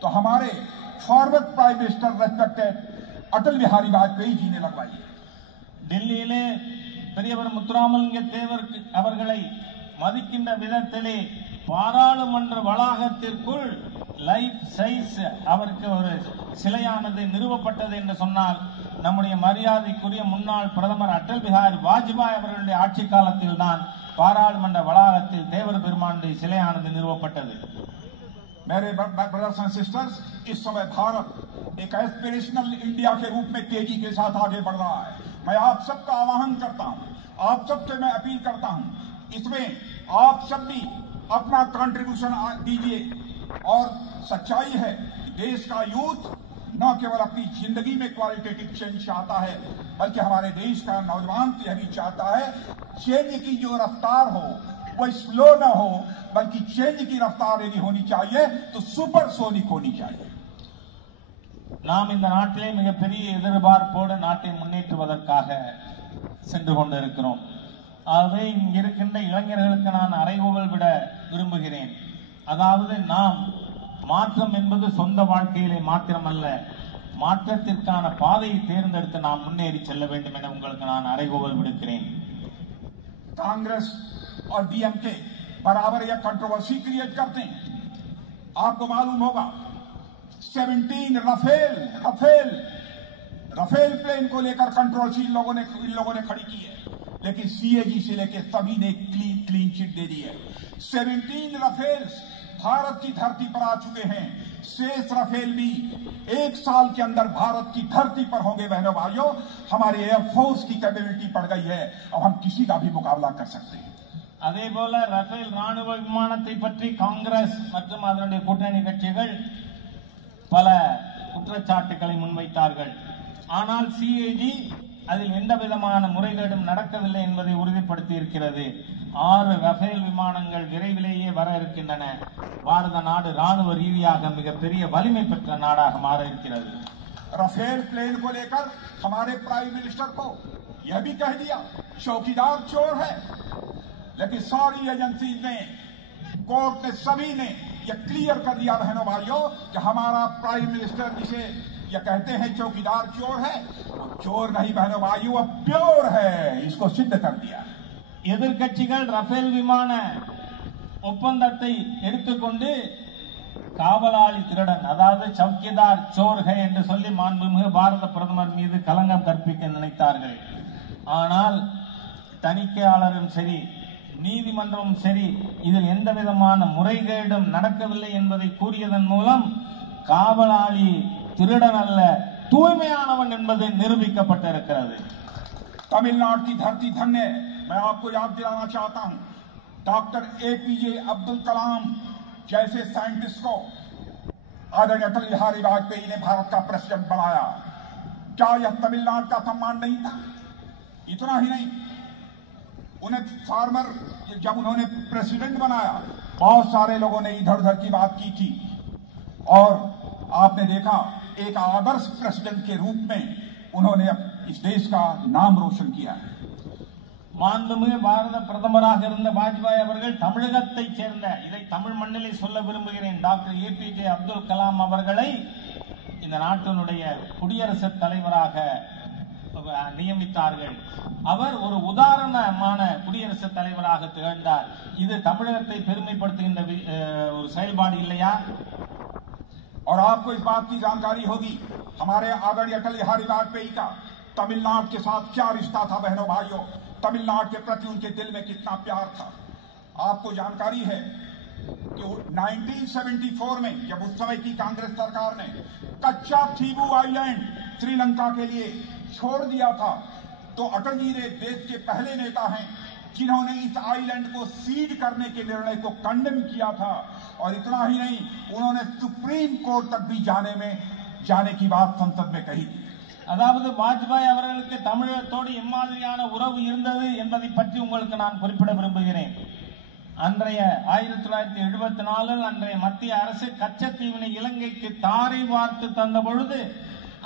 तो हमारे forward prime minister respected Atal Bihari Vajpayee ji ने लगवाई है। டெல்லியிலே பெரியவர் முத்துராமலிங்க தேவர் அவர்களை மதிக்கின்ற விதத்திலே பாராளுமன்ற வளாகத்திற்குள் லைஃப் சைஸ் அவருக்கு ஒரு சிலையானது நிறுவப்பட்டது என்று சொன்னால் நம்முடைய மரியாதைக்குரிய முன்னாள் பிரதமர் அடல் பிஹாரி வாஜ்பாய் அவர்களுடைய ஆட்சி காலத்தில் தான் பாராளுமன்ற வளாகத்தில் தேவர் பெருமானுடைய சிலையானது நிறுவப்பட்டது। मेरे ब्रदर्स एंड सिस्टर्स, इस समय भारत एक एस्पिरेशनल इंडिया के रूप में तेजी के साथ आगे बढ़ रहा है। मैं आप सबका आह्वान करता हूं, आप सबसे मैं अपील करता हूं, इसमें आप सब भी अपना कंट्रीब्यूशन दीजिए। और सच्चाई है कि देश का यूथ न केवल अपनी जिंदगी में क्वालिटेटिव चेंज चाहता है, बल्कि हमारे देश का नौजवान यह भी चाहता है चेंज की जो रफ्तार हो वो स्लो न हो, बल्कि चेंज की रफ्तार यदि होनी चाहिए तो सुपरसोनिक होनी चाहिए। நாம் இந்த நாட்டிலே மிகப்பெரிய எதிர்பார்ப்போடு நாட்டை முன்னேற்றுவதற்காக சென்று கொண்டிருக்கிறோம்। ஆகவே இங்கு இருக்கின்ற இளைஞர்களுக்கு நான் அறைகூவல் விட விரும்புகிறேன்। அதாவது நாம் மாற்றம் என்பது சொந்த வாழ்க்கையிலே மாத்திரமல்ல, மாற்றத்திற்கான பாதையை தேர்ந்தெடுத்து நாம் முன்னேறி செல்ல வேண்டும் என உங்களுக்கு நான் அறைகூவல் விடுக்கிறேன்। कांग्रेस और डीएमके बराबर यह कंट्रोवर्सी क्रिएट करते हैं। आपको मालूम होगा 17 रफेल प्लेन को लेकर कंट्रोवर्सी इन लोगों ने खड़ी की है, लेकिन सीएजी से लेकर सभी ने क्लीन चिट दे दी है। 17 रफेल्स भारत की धरती पर आ चुके हैं, शेष रफेल भी 1 साल के अंदर भारत की धरती पर होंगे। बहनों भाइयों, हमारी एयरफोर्स की कैपेबिलिटी बढ़ गई है, अब हम किसी का भी मुकाबला कर सकते हैं। அதே போல ரஃபேல் ராணுவ விமானத்தை பற்றி காங்கிரஸ் மற்றும் அதனுடைய கூட்டணி கட்சிகள் பல குற்றச்சாட்டுகளை முன்வைத்தார்கள்। ஆனால் சிஏஜி அதில் எந்த விதமான முறைகேடும் நடக்கவில்லை என்பதை உறுதிப்படுத்தி இருக்கிறது। 6 ரஃபேல் விமானங்கள் விரைவிலேயே வர இருக்கின்றன। பாரத நாடு ராணுவ ரீதியாக மிகப்பெரிய வலிமை பெற்ற நாடாக மாற இருக்கிறது। रफेल प्लेन को लेकर हमारे प्राइम मिनिस्टर को यह भी कह दिया चौकीदार चोर है, लेकिन सारी एजेंसी ने, कोर्ट ने, सभी ने यह क्लियर कर दिया बहनों भाइयों कि हमारा प्राइम मिनिस्टर जिसे यह कहते हैं चौकीदार चोर है, वो चोर नहीं बहनों भाइयों, वह प्योर है। इसको सिद्ध कर दिया। எதிர்கட்சிகள் ரஃபேல் விமான ஒப்பந்தத்தை எடுத்துக்கொண்டு காவலாளி திருடன், அதாவது சௌக்கிதார் சோர்கை என்று சொல்லி மாண்புமிகு பாரத பிரதமர் மீது களங்கம் கற்பிக்க நினைத்தார்கள்। ஆனால் தணிக்கையாளரும் சரி, நீதிமன்றமும் சரி, இதில் எந்த விதமான முறைகேடும் நடக்கவில்லை என்பதை கூறியதன் மூலம் காவலாளி திருடன் அல்ல, தூய்மையானவன் என்பது நிரூபிக்கப்பட்டிருக்கிறது। तमिलनाडु की धरती धन्य। मैं आपको याद दिलाना चाहता हूं, डॉक्टर एपीजे अब्दुल कलाम जैसे साइंटिस्ट को आदरणीय अटल बिहारी वाजपेयी ने भारत का प्रेसिडेंट बनाया। क्या यह तमिलनाडु का सम्मान नहीं था? इतना ही नहीं, उन्हें फार्मर जब उन्होंने प्रेसिडेंट बनाया, बहुत सारे लोगों ने इधर उधर की बात की थी, और आपने देखा एक आदर्श प्रेसिडेंट के रूप में उन्होंने इस देश का नाम रोशन किया है। மாண்புமிகு பாரத பிரதமராக இருந்த வாஜ்பாய் அவர்கள் தமிழகத்தைச் சேர்ந்த, இதை தமிழ் மண்ணிலே சொல்ல விரும்புகிறேன், டாக்டர் ஏபிஜே அப்துல் கலாம் அவர்களை இந்த நாட்டினுடைய குடியரசுத் தலைவராக நியமித்தார்கள்। அவர் ஒரு உதாரணமான குடியரசுத் தலைவராக திகழ்ந்தார்। இது தமிழகத்தை பெருமைப்படுத்துகின்ற ஒரு செயல்பாடு இல்லையா? और आपको इस बात की जानकारी होगी, हमारे आदरणीय अटल बिहारी वाजपेयी का तमिलनाडु के साथ क्या रिश्ता था बहनों भाइयों, तमिलनाडु के प्रति उनके दिल में कितना प्यार था। आपको जानकारी है कि 1974 में जब उस समय की कांग्रेस सरकार ने कच्चा थीवू आइलैंड श्रीलंका के लिए छोड़ दिया था, तो अटल जी ने देश के पहले नेता हैं जिन्होंने इस आइलैंड को सीड करने के निर्णय को कंडेम किया था। और इतना ही नहीं, उन्होंने सुप्रीम कोर्ट तक भी जाने की बात संसद में कही थी। அதாவது வாஜ்பாய் அவர்களுக்கு தமிழகத்தோடு எம்மாதிரியான உறவு இருந்தது என்பதை பற்றி உங்களுக்கு நான் குறிப்பிட விரும்புகிறேன்। அன்றைய 1974 அன்றைய மத்திய அரசு கச்சத்தீவினை இலங்கைக்கு தாரை வார்த்து தந்த பொழுது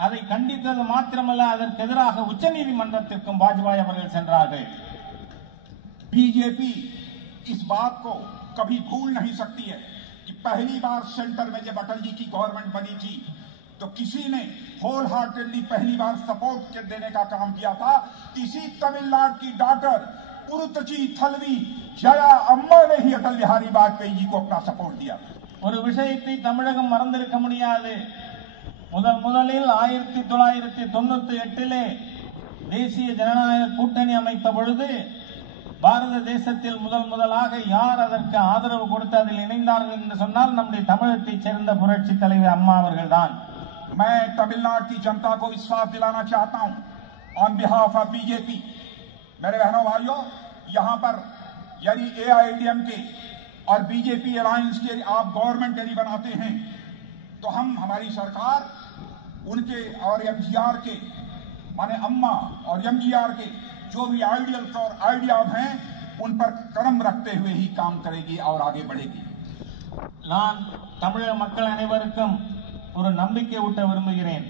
அதை கண்டித்தது மாத்திரமல்ல, அதற்கு எதிராக உச்சநீதிமன்றத்திற்கும் வாஜ்பாய் அவர்கள் சென்றார்கள். बीजेपी इस बात को कभी भूल नहीं सकती है कि पहली बार सेंटर में जब अटल जी की गवर्नमेंट बनी थी तो किसी ने होल हार्टेडली पहली बार सपोर्ट देने का काम किया था. इसी तमिलनाडु की डॉक्टर पुरुतची थलवी जया अम्मा ने ही अटल बिहारी वाजपेयी जी को अपना सपोर्ट दिया. ஒரு விஷயத்தை தமிழகம் மறந்திருக்க முடியாது. முதலில் 1998 தேசிய ஜனநாயக கூட்டணி அமைத்த பொழுது பாரத தேசத்தில் முதலாக யார் அதற்கு ஆதரவு கொடுத்து அதில் இணைந்தார்கள் என்று சொன்னால் நம்முடைய தமிழகத்தைச் சேர்ந்த புரட்சி தலைவர் அம்மா அவர்கள் தான். मैं तमिलनाडु की जनता को विश्वास दिलाना चाहता हूं ऑन बिहाफ ऑफ बीजेपी. मेरे बहनों भाइयों, यहां पर यदि एआईएडीएमके और बीजेपी अलायंस के आप गवर्नमेंट यदि बनाते हैं तो हम हमारी सरकार उनके और एमजीआर के माने अम्मा और एमजीआर के जो भी आइडियल्स और आइडियाज हैं उन पर कदम रखते हुए ही काम करेगी और आगे बढ़ेगी. நான் தமிழக மக்கள் அனைவருக்கும் ஒரு நம்பிக்கை ஊட்ட விரும்புகிறேன்.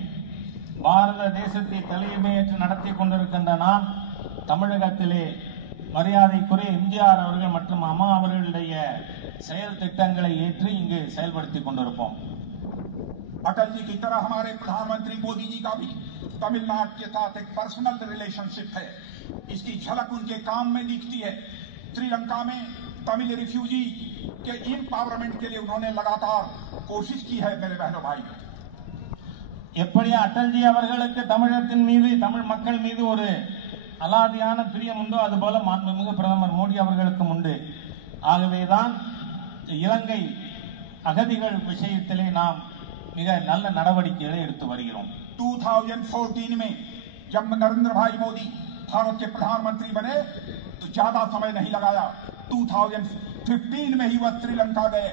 பாரத தேசத்தை தலைமையேற்று நடத்தி கொண்டிருக்கின்ற நான் தமிழகத்திலே மரியாதைக்குரிய எம்ஜிஆர் அவர்கள் மற்றும் அம்மா அவர்களுடைய செயல் திட்டங்களை ஏற்று இங்கு செயல்படுத்திக் கொண்டிருப்போம். अटल जी की तरह हमारे प्रधानमंत्री मोदी जी का भी तमिलनाडु के साथ एक पर्सनल रिलेशनशिप है. इसकी झलक उनके काम में दिखती है. श्रीलंका में तमिल रिफ्यूजी के एम्पावरमेंट के लिए उन्होंने लगातार कोशिश की है. मेरे बहनों भाइयों, எப்படி அட்டல்ஜி அவர்களுக்கு தமிழகத்தின் மீது தமிழ் மக்கள் மீது ஒரு அலாதியான பிரியம் உண்டோ அதுபோல மாண்புமிகு பிரதமர் மோடி அவர்களுக்கும் உண்டு. ஆகவேதான் இலங்கை அகதிகள் விஷயத்திலே நாம் மிக நல்ல நடவடிக்கைகளை எடுத்து வருகிறோம். 2014 में जब नरेंद्र भाई मोदी भारत के प्रधानमंत्री बने तो ज्यादा समय नहीं लगाया. 2015 में ही वह श्रीलंका गए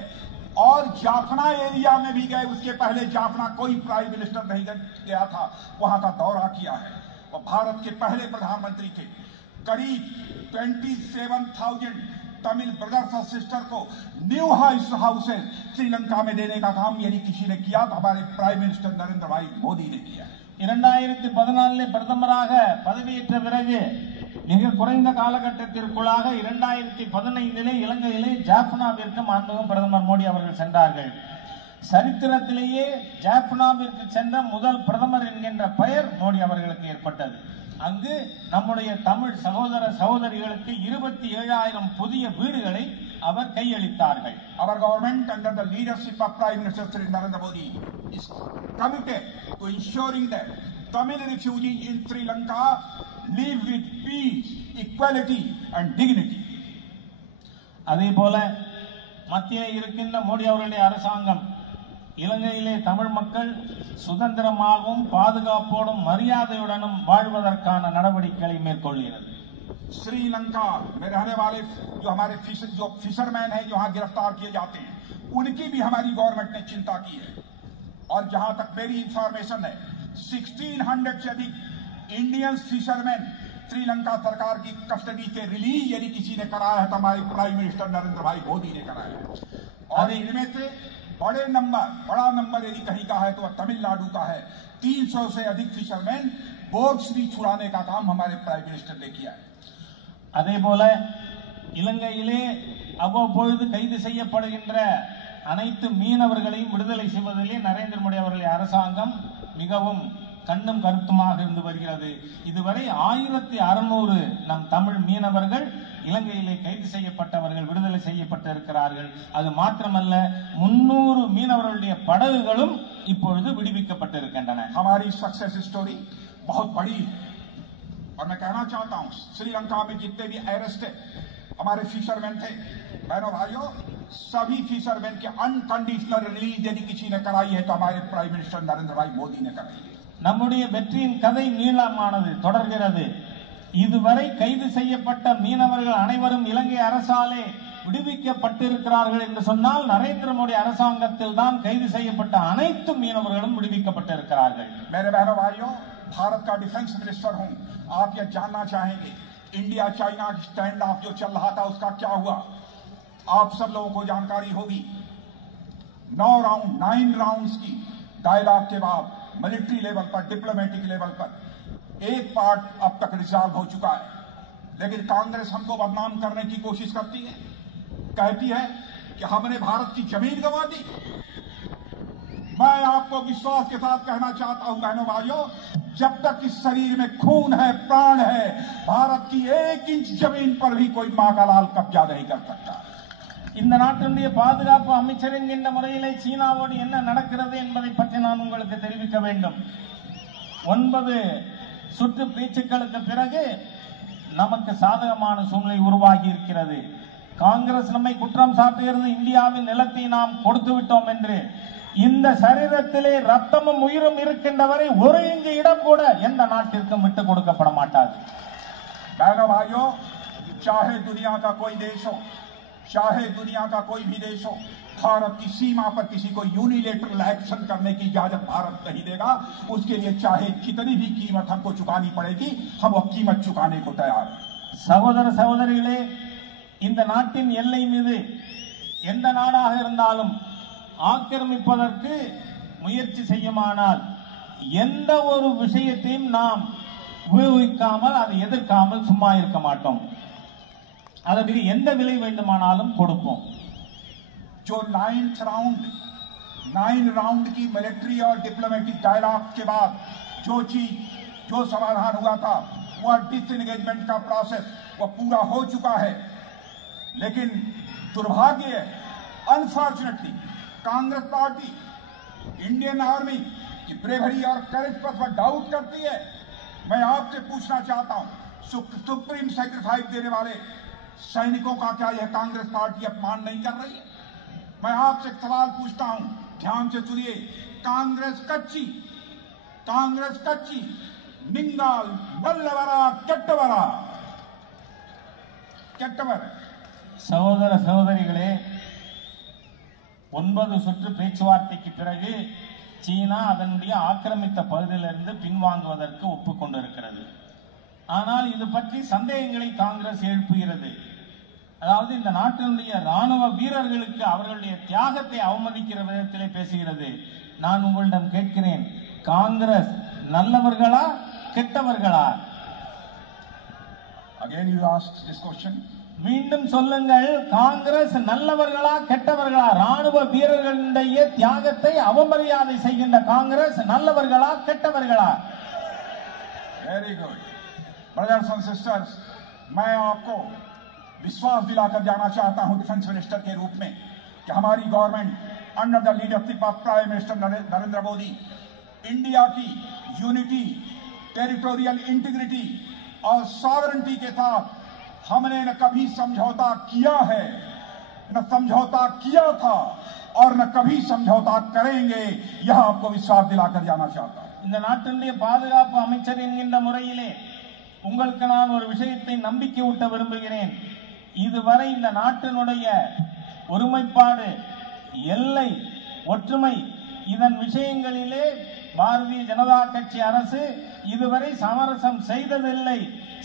और जाफना एरिया में भी गए. उसके पहले जाफना कोई प्राइम मिनिस्टर नहीं गया था, वहां का दौरा किया है. और भारत के पहले प्रधानमंत्री थे. करीब 27,000 तमिल ब्रदर्स और सिस्टर को न्यू हाउसेस श्रीलंका में देने का काम यदि किसी ने किया तो हमारे प्राइम मिनिस्टर नरेंद्र भाई मोदी ने किया. 2014 பிரதமராக பதவியேற்ற பிறகு மிக குறைந்த காலகட்டத்திற்குள்ளாக 2015 இலங்கையிலே ஜாஃப்னாவிற்கு மாண்புமிகு பிரதமர் மோடி அவர்கள் சென்றார்கள். சரித்திரத்திலேயே ஜாஃப்னாவிற்கு சென்ற முதல் பிரதமர் என்கின்ற பெயர் மோடி அவர்களுக்கு ஏற்பட்டது. அங்கு நம்முடைய தமிழ் சகோதர சகோதரிகளுக்கு 27,000 புதிய வீடுகளை அவர் கையளித்தார்கள். Our government under the leadership of Prime Minister Shri Narendra Modi is committed to ensuring that Tamil refugees in Sri Lanka live with peace, equality and dignity. அதே போல மத்தியில் இருக்கின்ற மோடி அவர்களுடைய அரசாங்கம் இலங்கையிலே தமிழ் மக்கள் சுதந்திரமாகவும் பாதுகாப்போடும் மரியாதையுடனும் வாழ்வதற்கான நடவடிக்கைகளை மேற்கொள்கிறது. श्रीलंका में रहने वाले जो हमारे फिशरमैन हैं जो यहाँ गिरफ्तार किए जाते हैं उनकी भी हमारी गवर्नमेंट ने चिंता की है. और जहां तक मेरी इंफॉर्मेशन है 1600 से अधिक इंडियन फिशरमैन श्रीलंका सरकार की कस्टडी से रिलीज यदि किसी ने कराया है तो हमारे प्राइम मिनिस्टर नरेंद्र भाई मोदी ने कराया है. और इनमें से बड़ा नंबर यदि कहीं का है तो वह तमिलनाडु का है. 300 से अधिक फिशरमैन बोट्स भी छुड़ाने का काम हमारे प्राइम मिनिस्टर ने किया है. அதே போல இலங்கையிலே அவ்வப்பொழுது கைது செய்யப்படுகின்ற அனைத்து மீனவர்களையும் விடுதலை செய்வதிலே நரேந்திர மோடி அவர்களுடைய அரசாங்கம் மிகவும் கண்ணும் கருத்துமாக இருந்து வருகிறது. இதுவரை 1600 நம் தமிழ் மீனவர்கள் இலங்கையிலே கைது செய்யப்பட்டவர்கள் விடுதலை செய்யப்பட்டிருக்கிறார்கள். அது மாத்திரமல்ல 300 மீனவர்களுடைய படகுகளும் இப்பொழுது விடுவிக்கப்பட்டிருக்கின்றன. हमारी सक्सेस स्टोरी बहुत बड़ी है और मैं कहना चाहता हूं श्रीलंका में जितने भी अरेस्टेड हमारे फिशरमैन थे, बहनों भाइयों, सभी फिशरमैन के अनकंडीशनल रिलीज यदि किसी ने कराई है तो हमारे प्राइम मिनिस्टर नरेंद्र भाई मोदी ने कराई है. நம்முடைய வெற்றியின் கதை நீளமானது தொடர்கிறது. இதுவரை கைது செய்யப்பட்ட மீனவர்கள் அனைவரும் இலங்கை அரசாலே விடுவிக்கப்பட்டிருக்கிறார்கள் என்று சொன்னால் நரேந்திர மோடி அரசாங்கத்தில் தான் கைது செய்யப்பட்ட அனைத்து மீனவர்களும் விடுவிக்கப்பட்டிருக்கிறார்கள். मेरे बहनों भाइयों, भारत का डिफेंस मिनिस्टर हूं. आप यह जानना चाहेंगे इंडिया चाइना स्टैंड ऑफ जो चल रहा था उसका क्या हुआ. आप सब लोगों को जानकारी होगी. 9 राउंड्स की डायलॉग के बाद मिलिट्री लेवल पर, डिप्लोमेटिक लेवल पर एक पार्ट अब तक रिजॉल्व हो चुका है, लेकिन कांग्रेस हमको बदनाम करने की कोशिश करती है, कहती है कि हमने भारत की जमीन गंवा दी। मैं आपको विश्वास के साथ कहना चाहता हूं बहनों भाइयों, जब तक इस शरीर में खून है, प्राण है, भारत की 1 इंच जमीन पर भी कोई मां का लाल कब्जा नहीं कर सकता। இந்த நாட்டினுடைய பாதுகாப்பு அமைச்சர் என்கின்ற முறையிலே சீனாவோடு என்ன நடக்கிறது என்பதை பற்றி நான் உங்களுக்கு தெரிவிக்க வேண்டும். 9 சுற்று பேச்சுக்களுக்கு பிறகு நமக்கு சாதகமான சூழ்நிலை உருவாகி இருக்கிறது. காங்கிரஸ் நம்மை குற்றம் சாட்டுகிறது, இந்தியாவின் நிலத்தை நாம் கொடுத்து விட்டோம் என்று. இந்த சரீரத்திலே ரத்தமும் உயிரும் இருக்கின்ற வரை ஒரு இங்கு இடம் கூட எந்த நாட்டிற்கும் விட்டுக் கொடுக்கப்பட மாட்டாது. बहनों भाइयों, चाहे दुनिया का कोई देश हो, चाहे दुनिया का कोई भी देश हो, भारत की सीमा पर किसी को यूनिलेटरल एक्शन करने की इजाजत भारत नहीं देगा। उसके लिए चाहे कितनी भी कीमत हमको चुकानी पड़ेगी, हम वो कीमत चुकाने को तैयार हैं। சகோதர சகோதரிகளே, இந்த நாட்டின் எல்லை மீது எந்த நாடாக இருந்தாலும் ஆக்கிரமிப்பதற்கு முயற்சி செய்யுமானால் எந்த ஒரு விஷயத்தையும் நாம் உபயோகிக்காமல் அதை எதிர்க்காமல் சும்மா இருக்க மாட்டோம். அதற்கு எந்த விலை வேண்டுமானாலும் கொடுப்போம். जो 9 राउंड की मिलिट्री और डिप्लोमेटिक डायलॉग के बाद जो समाधान हुआ था, वह डिसएंगेजमेंट का प्रोसेस वो पूरा हो चुका है। लेकिन दुर्भाग्य है, unfortunately Congress party Indian army की ब्रेवरी और करेज पर वह डाउट करती है। मैं आपसे पूछना चाहता हूं, सुप्रीम सैक्रिफाइस देने वाले सैनिकों का क्या यह कांग्रेस पार्टी अपमान नहीं कर रही है? मैं आपसे एक सवाल पूछता हूं, ध्यान से सुनिए। कांग्रेस कच्ची निंगाल बल्लवरा केट्टवरा சகோதர சகோதரிகளே, 9 சுற்று பேச்சுவார்த்தைக்கு பிறகு சீனா அதனுடைய ஆக்கிரமித்த பகுதியிலிருந்து பின்வாங்குவதற்கு ஒப்புக்கொண்டிருக்கிறது. ஆனால் இது பற்றி சந்தேகங்களை காங்கிரஸ் எழுப்புகிறது. அதாவது இந்த நாட்டினுடைய ராணுவ வீரர்களுக்கு அவர்களுடைய தியாகத்தை அவமதிக்கிற விதத்திலே பேசுகிறது. நான் உங்களிடம் கேட்கிறேன், காங்கிரஸ் நல்லவர்களா கெட்டவர்களா? Again you asked this question. மீண்டும் சொல்லுங்கள், காங்கிரஸ் நல்லவர்களா கெட்டவர்களா? ராணுவ வீரர்களுடைய தியாகத்தை அவமரியாதை செய்கின்ற காங்கிரஸ் நல்லவர்களா கெட்டவர்களா? Very good brothers and sisters, मैं आपको विश्वास दिलाकर जाना चाहता हूं डिफेंस मिनिस्टर के रूप में कि हमारी government under the leadership of prime minister Narendra Modi India की यूनिटी, टेरिटोरियल इंटीग्रिटी और सॉवरेंटी के साथ हमने न कभी समझौता किया है, न समझौता किया था और न कभी समझौता करेंगे। यह आपको विश्वास दिलाकर जाना चाहता हूं। இந்த நாட்டினுடைய பாதுகாப்பு அமைச்சர் என்கின்ற முறையிலே உங்களுக்கு நான் ஒரு விஷயத்தை நம்பிக்கை ஊட்ட விரும்புகிறேன். இதுவரை இந்த நாட்டினுடைய ஒருமைப்பாடு, எல்லை, ஒற்றுமை இதன் விஷயங்களிலே பாரதிய ஜனதா கட்சி அரசு இதுவரை சமரசம்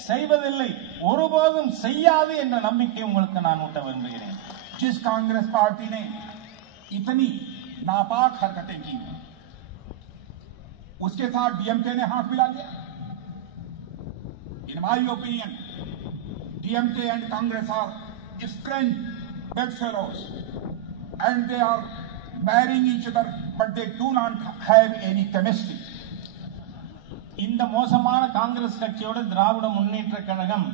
செய்வதில்லை, ஒருபோதும் செய்யாது என்ற நம்பிக்கை உங்களுக்கு நான் ஊட்ட விரும்புகிறேன். जिस कांग्रेस पार्टी ने इतनी नापाक हरकतें की, उसके साथ डीएमके ने हाथ मिला लिया। In my opinion, DMK and Congress are strange bedfellows and they are marrying each other, but they do not have any chemistry. இந்த மோசமான காங்கிரஸ் கட்சியோடு திராவிட முன்னேற்ற கழகம்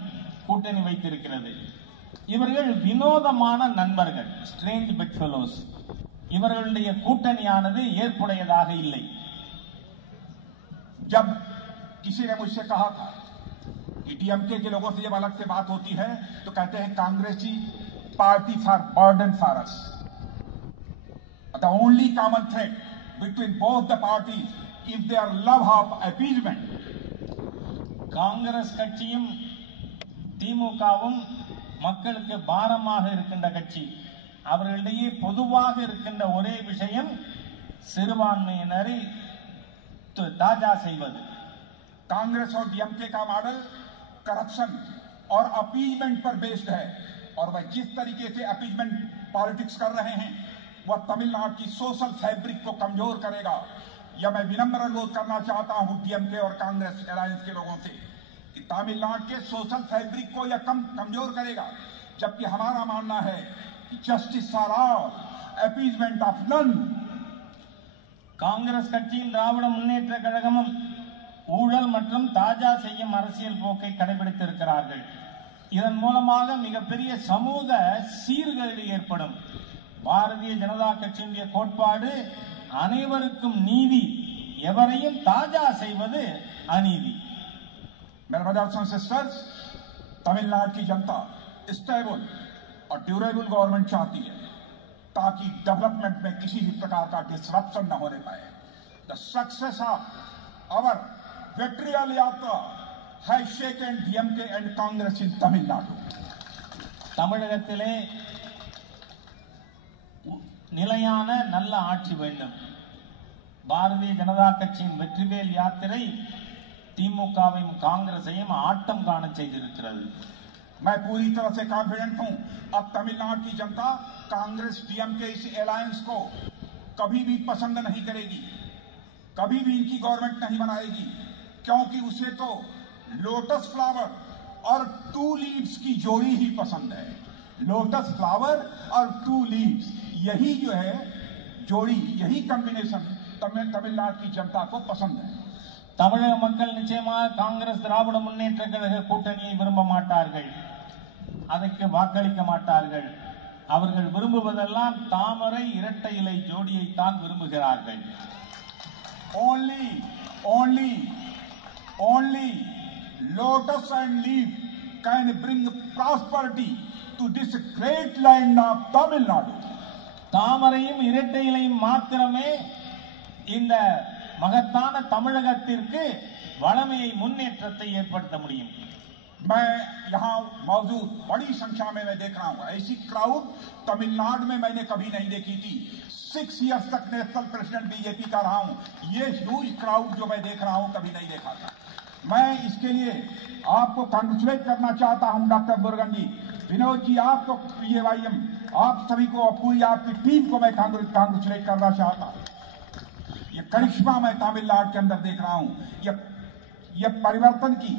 கூட்டணி வைத்திருக்கிறது. இவர்கள் வினோதமான நண்பர்கள், ஸ்ட்ரேஞ்ச் பெட்ஃபெலோஸ். இவர்களுடைய கூட்டணியானது ஏற்புடையதாக இல்லை. जब किसी ने मुझसे कहा था कि डीएमके के लोगों से जब अलग से बात होती है तो कहते हैं कांग्रेसी party for burden for us. The only common thread between both the parties if they are love of appeasement. Congress கட்சியும் திமுகவும் மக்களுக்கு பாரமாக இருக்கின்ற கட்சி. அவர்களிடையே பொதுவாக இருக்கின்ற ஒரே விஷயம் சிறுபான்மையினரை தாஜா செய்வது. कांग्रेस और डीएमके का मॉडल करप्शन और अपीजमेंट पर बेस्ड है और वह जिस तरीके से अपीजमेंट पॉलिटिक्स कर रहे हैं वह तमिलनाडु की सोशल फैब्रिक को कमजोर करेगा। या मैं विनम्र अनुरोध करना चाहता हूं डीएमके और कांग्रेस अलायंस के लोगों से कि तमिलनाडु के सोशल फैब्रिक को यह कमजोर करेगा, जबकि हमारा मानना है कि justice for all, appeasement of none. Congress கட்சியும் திராவிட முன்னேற்ற கழகமும் ஊழல் மற்றும் தாஜா செய்யும் அரசியல் போக்கை கடைபிடித்திருக்கிறார்கள். இதன் மூலமாக மிகப்பெரிய சமூக சீர்கேடு ஏற்படும். பாரதிய ஜனதா கட்சியினுடைய கோட்பாடு அனைவருக்கும் நீதி, எவரையும் தாஜா செய்வது அநீதி. मेरे ब्रदर्स एंड सिस्टर्स, तमिलनाडु की जनता स्टेबल और ड्यूरेबल गवर्नमेंट चाहती है ताकि डेवलपमेंट में किसी भी प्रकार का डिसरप्शन न होने पाए. The success of our victorial yatra has shaken DMK and Congress in Tamil Nadu. தமிழகத்திலே நிலையான நல்ல ஆட்சி வேண்டும். பாரதிய ஜனதா கட்சியின் வெற்றிவேல் யாத்திரை திமுகவையும் காங்கிரஸையும் ஆட்டம் காண செய்திருக்கிறது. मैं पूरी तरह से कॉन्फिडेंट हूं अब तमिलनाडु की जनता कांग्रेस डीएमके इस अलायंस को कभी भी पसंद नहीं करेगी, कभी भी इनकी गवर्नमेंट नहीं बनाएगी, क्योंकि उसे तो लोटस फ्लावर और 2 लीव्स की जोड़ी ही पसंद है. लोटस फ्लावर और 2 लीव्स, यही जो है जोड़ी, यही कॉम्बिनेशन तमिलनाडु की जनता को पसंद है. தமிழக மக்கள் நிச்சயமாக காங்கிரஸ் திராவிட முன்னேற்ற கழக கூட்டணியை விரும்ப மாட்டார்கள், அதற்கு வாக்களிக்க மாட்டார்கள். அவர்கள் விரும்புவதெல்லாம் தாமரை இரட்டை இலை ஜோடியைத்தான் விரும்புகிறார்கள். Only lotus and leaf can bring prosperity to this great land of Tamil Nadu. தாமரையும் இரட்டை இலையும் மாத்திரமே இந்த மகத்தான தமிழகத்திற்கு வளமையை முன்னேற்றத்தை ஏற்படுத்த முடியும். मैं यहाँ मौजूद बड़ी संख्या में मैं देख रहा हूँ, ऐसी क्राउड तमिलनाडु में मैंने कभी नहीं देखी थी. 6 इयर्स तक नेशनल प्रेसिडेंट बीजेपी का रहा हूँ, ये ह्यूज क्राउड जो मैं देख रहा हूँ कभी नहीं देखा था. मैं इसके लिए आपको कांग्रेचुलेट करना चाहता हूँ डॉक्टर मुरुगन जी, विनोद जी, आपको PAYM, आप सभी को, पूरी आपकी टीम को मैं कांग्रेचुलेट करना चाहता हूँ. ये करिश्मा मैं तमिलनाडु के अंदर देख रहा हूं. ये परिवर्तन की,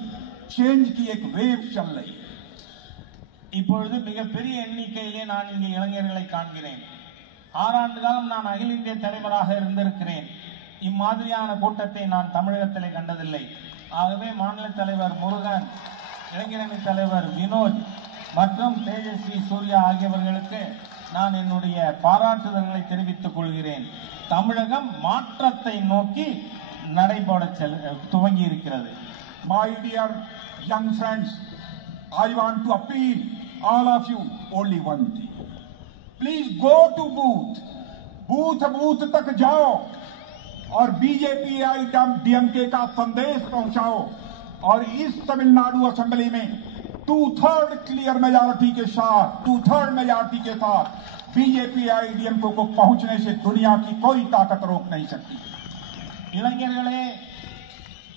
चेंज की एक वेव चल रही. இப்பொழுது மிகப்பெரிய எண்ணிக்கையிலே நான் இங்கே இளைஞர்களை காண்கிறேன். 6 ஆண்டு காலம் நான் அகில இந்திய தலைவராக இருந்திருக்கிறேன். இம்மாதிரியான கூட்டத்தை நான் தமிழகத்திலே கண்டதில்லை. ஆகவே மாநில தலைவர் முருகன், இளைஞரணி தலைவர் வினோத் மற்றும் தேஜஸ்வி சூர்யா ஆகியவர்களுக்கு நான் என்னுடைய பாராட்டுதல்களை தெரிவித்துக் கொள்கிறேன். தமிழகம் மாற்றத்தை நோக்கி நடைபோட துவங்கி இருக்கிறது. My dear young friends, I want to appeal all of you only one thing. Please go to booth तक जाओ और बीजेपी डीएमके का संदेश पहुंचाओ और इस तमिलनाडु असेंबली में 2/3 क्लियर मेजॉरिटी के साथ, 2/3 मेजॉरिटी के साथ बीजेपी डीएमके को पहुंचने से दुनिया की कोई ताकत रोक नहीं सकती. இளைஞர்களே,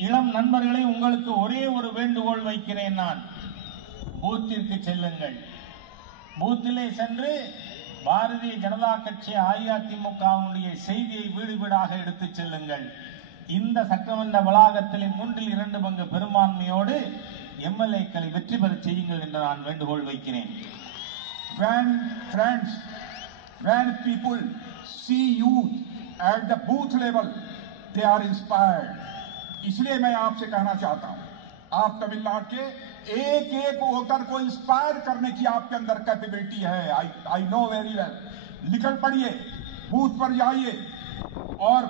இளம் நண்பர்களே, உங்களுக்கு ஒரே ஒரு வேண்டுகோள் வைக்கிறேன். நான் பூத்திற்கு செல்லுங்கள். பூத்திலே சென்று பாரதிய ஜனதா கட்சி அஇஅதிமுகவுடைய செய்தியை வீடு வீடாக எடுத்துச் செல்லுங்கள். இந்த சட்டமன்ற வளாகத்தில் 3/2 பங்கு பெரும்பான்மையோடு எம்எல்ஏக்களை வெற்றி பெற செய்யுங்கள் என்று நான் வேண்டுகோள் வைக்கிறேன். When people see you at the booth level, they are inspired. इसलिए मैं आपसे कहना चाहता हूं, आप तमिलनाडु के एक वोटर को इंस्पायर करने की आपके अंदर कैपेबिलिटी है. I know very well. निकल पड़िए, बूथ पर जाइए और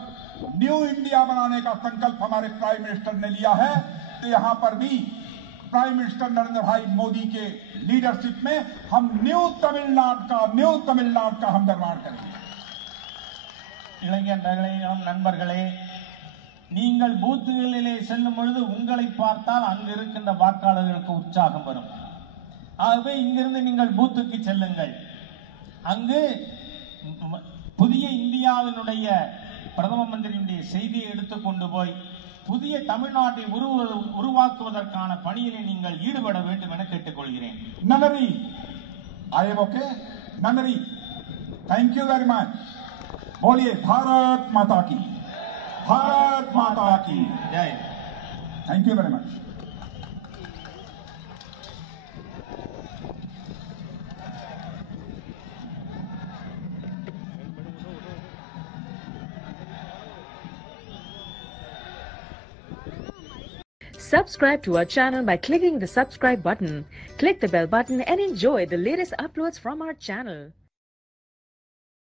न्यू इंडिया बनाने का संकल्प हमारे प्राइम मिनिस्टर ने लिया है. तो यहां पर भी प्राइम मिनिस्टर नरेंद्र भाई मोदी के लीडरशिप में हम न्यू तमिलनाडु का हम निर्माण करेंगे. இளைஞர்களே, நண்பர்களே, நீங்கள் பூத்துகளிலே செல்லும் பொழுது உங்களை பார்த்தால் அங்கு இருக்கின்ற வாக்காளர்களுக்கு உற்சாகம் வரும். ஆகவே இங்கிருந்து நீங்கள் பூத்துக்கு செல்லுங்கள். அங்கு புதிய இந்தியாவினுடைய பிரதம மந்திரியுடைய செய்தியை எடுத்துக்கொண்டு போய் புதிய தமிழ்நாட்டை உருவாக்குவதற்கான பணியிலே நீங்கள் ஈடுபட வேண்டும் என கேட்டுக்கொள்கிறேன். நன்றி. I am okay. நன்றி. Thank you very much. बोलिए भारत माता की. भारत माता की जय। Thank you very much. Subscribe to our channel by clicking the subscribe button. Click the bell button and enjoy the latest uploads from our channel.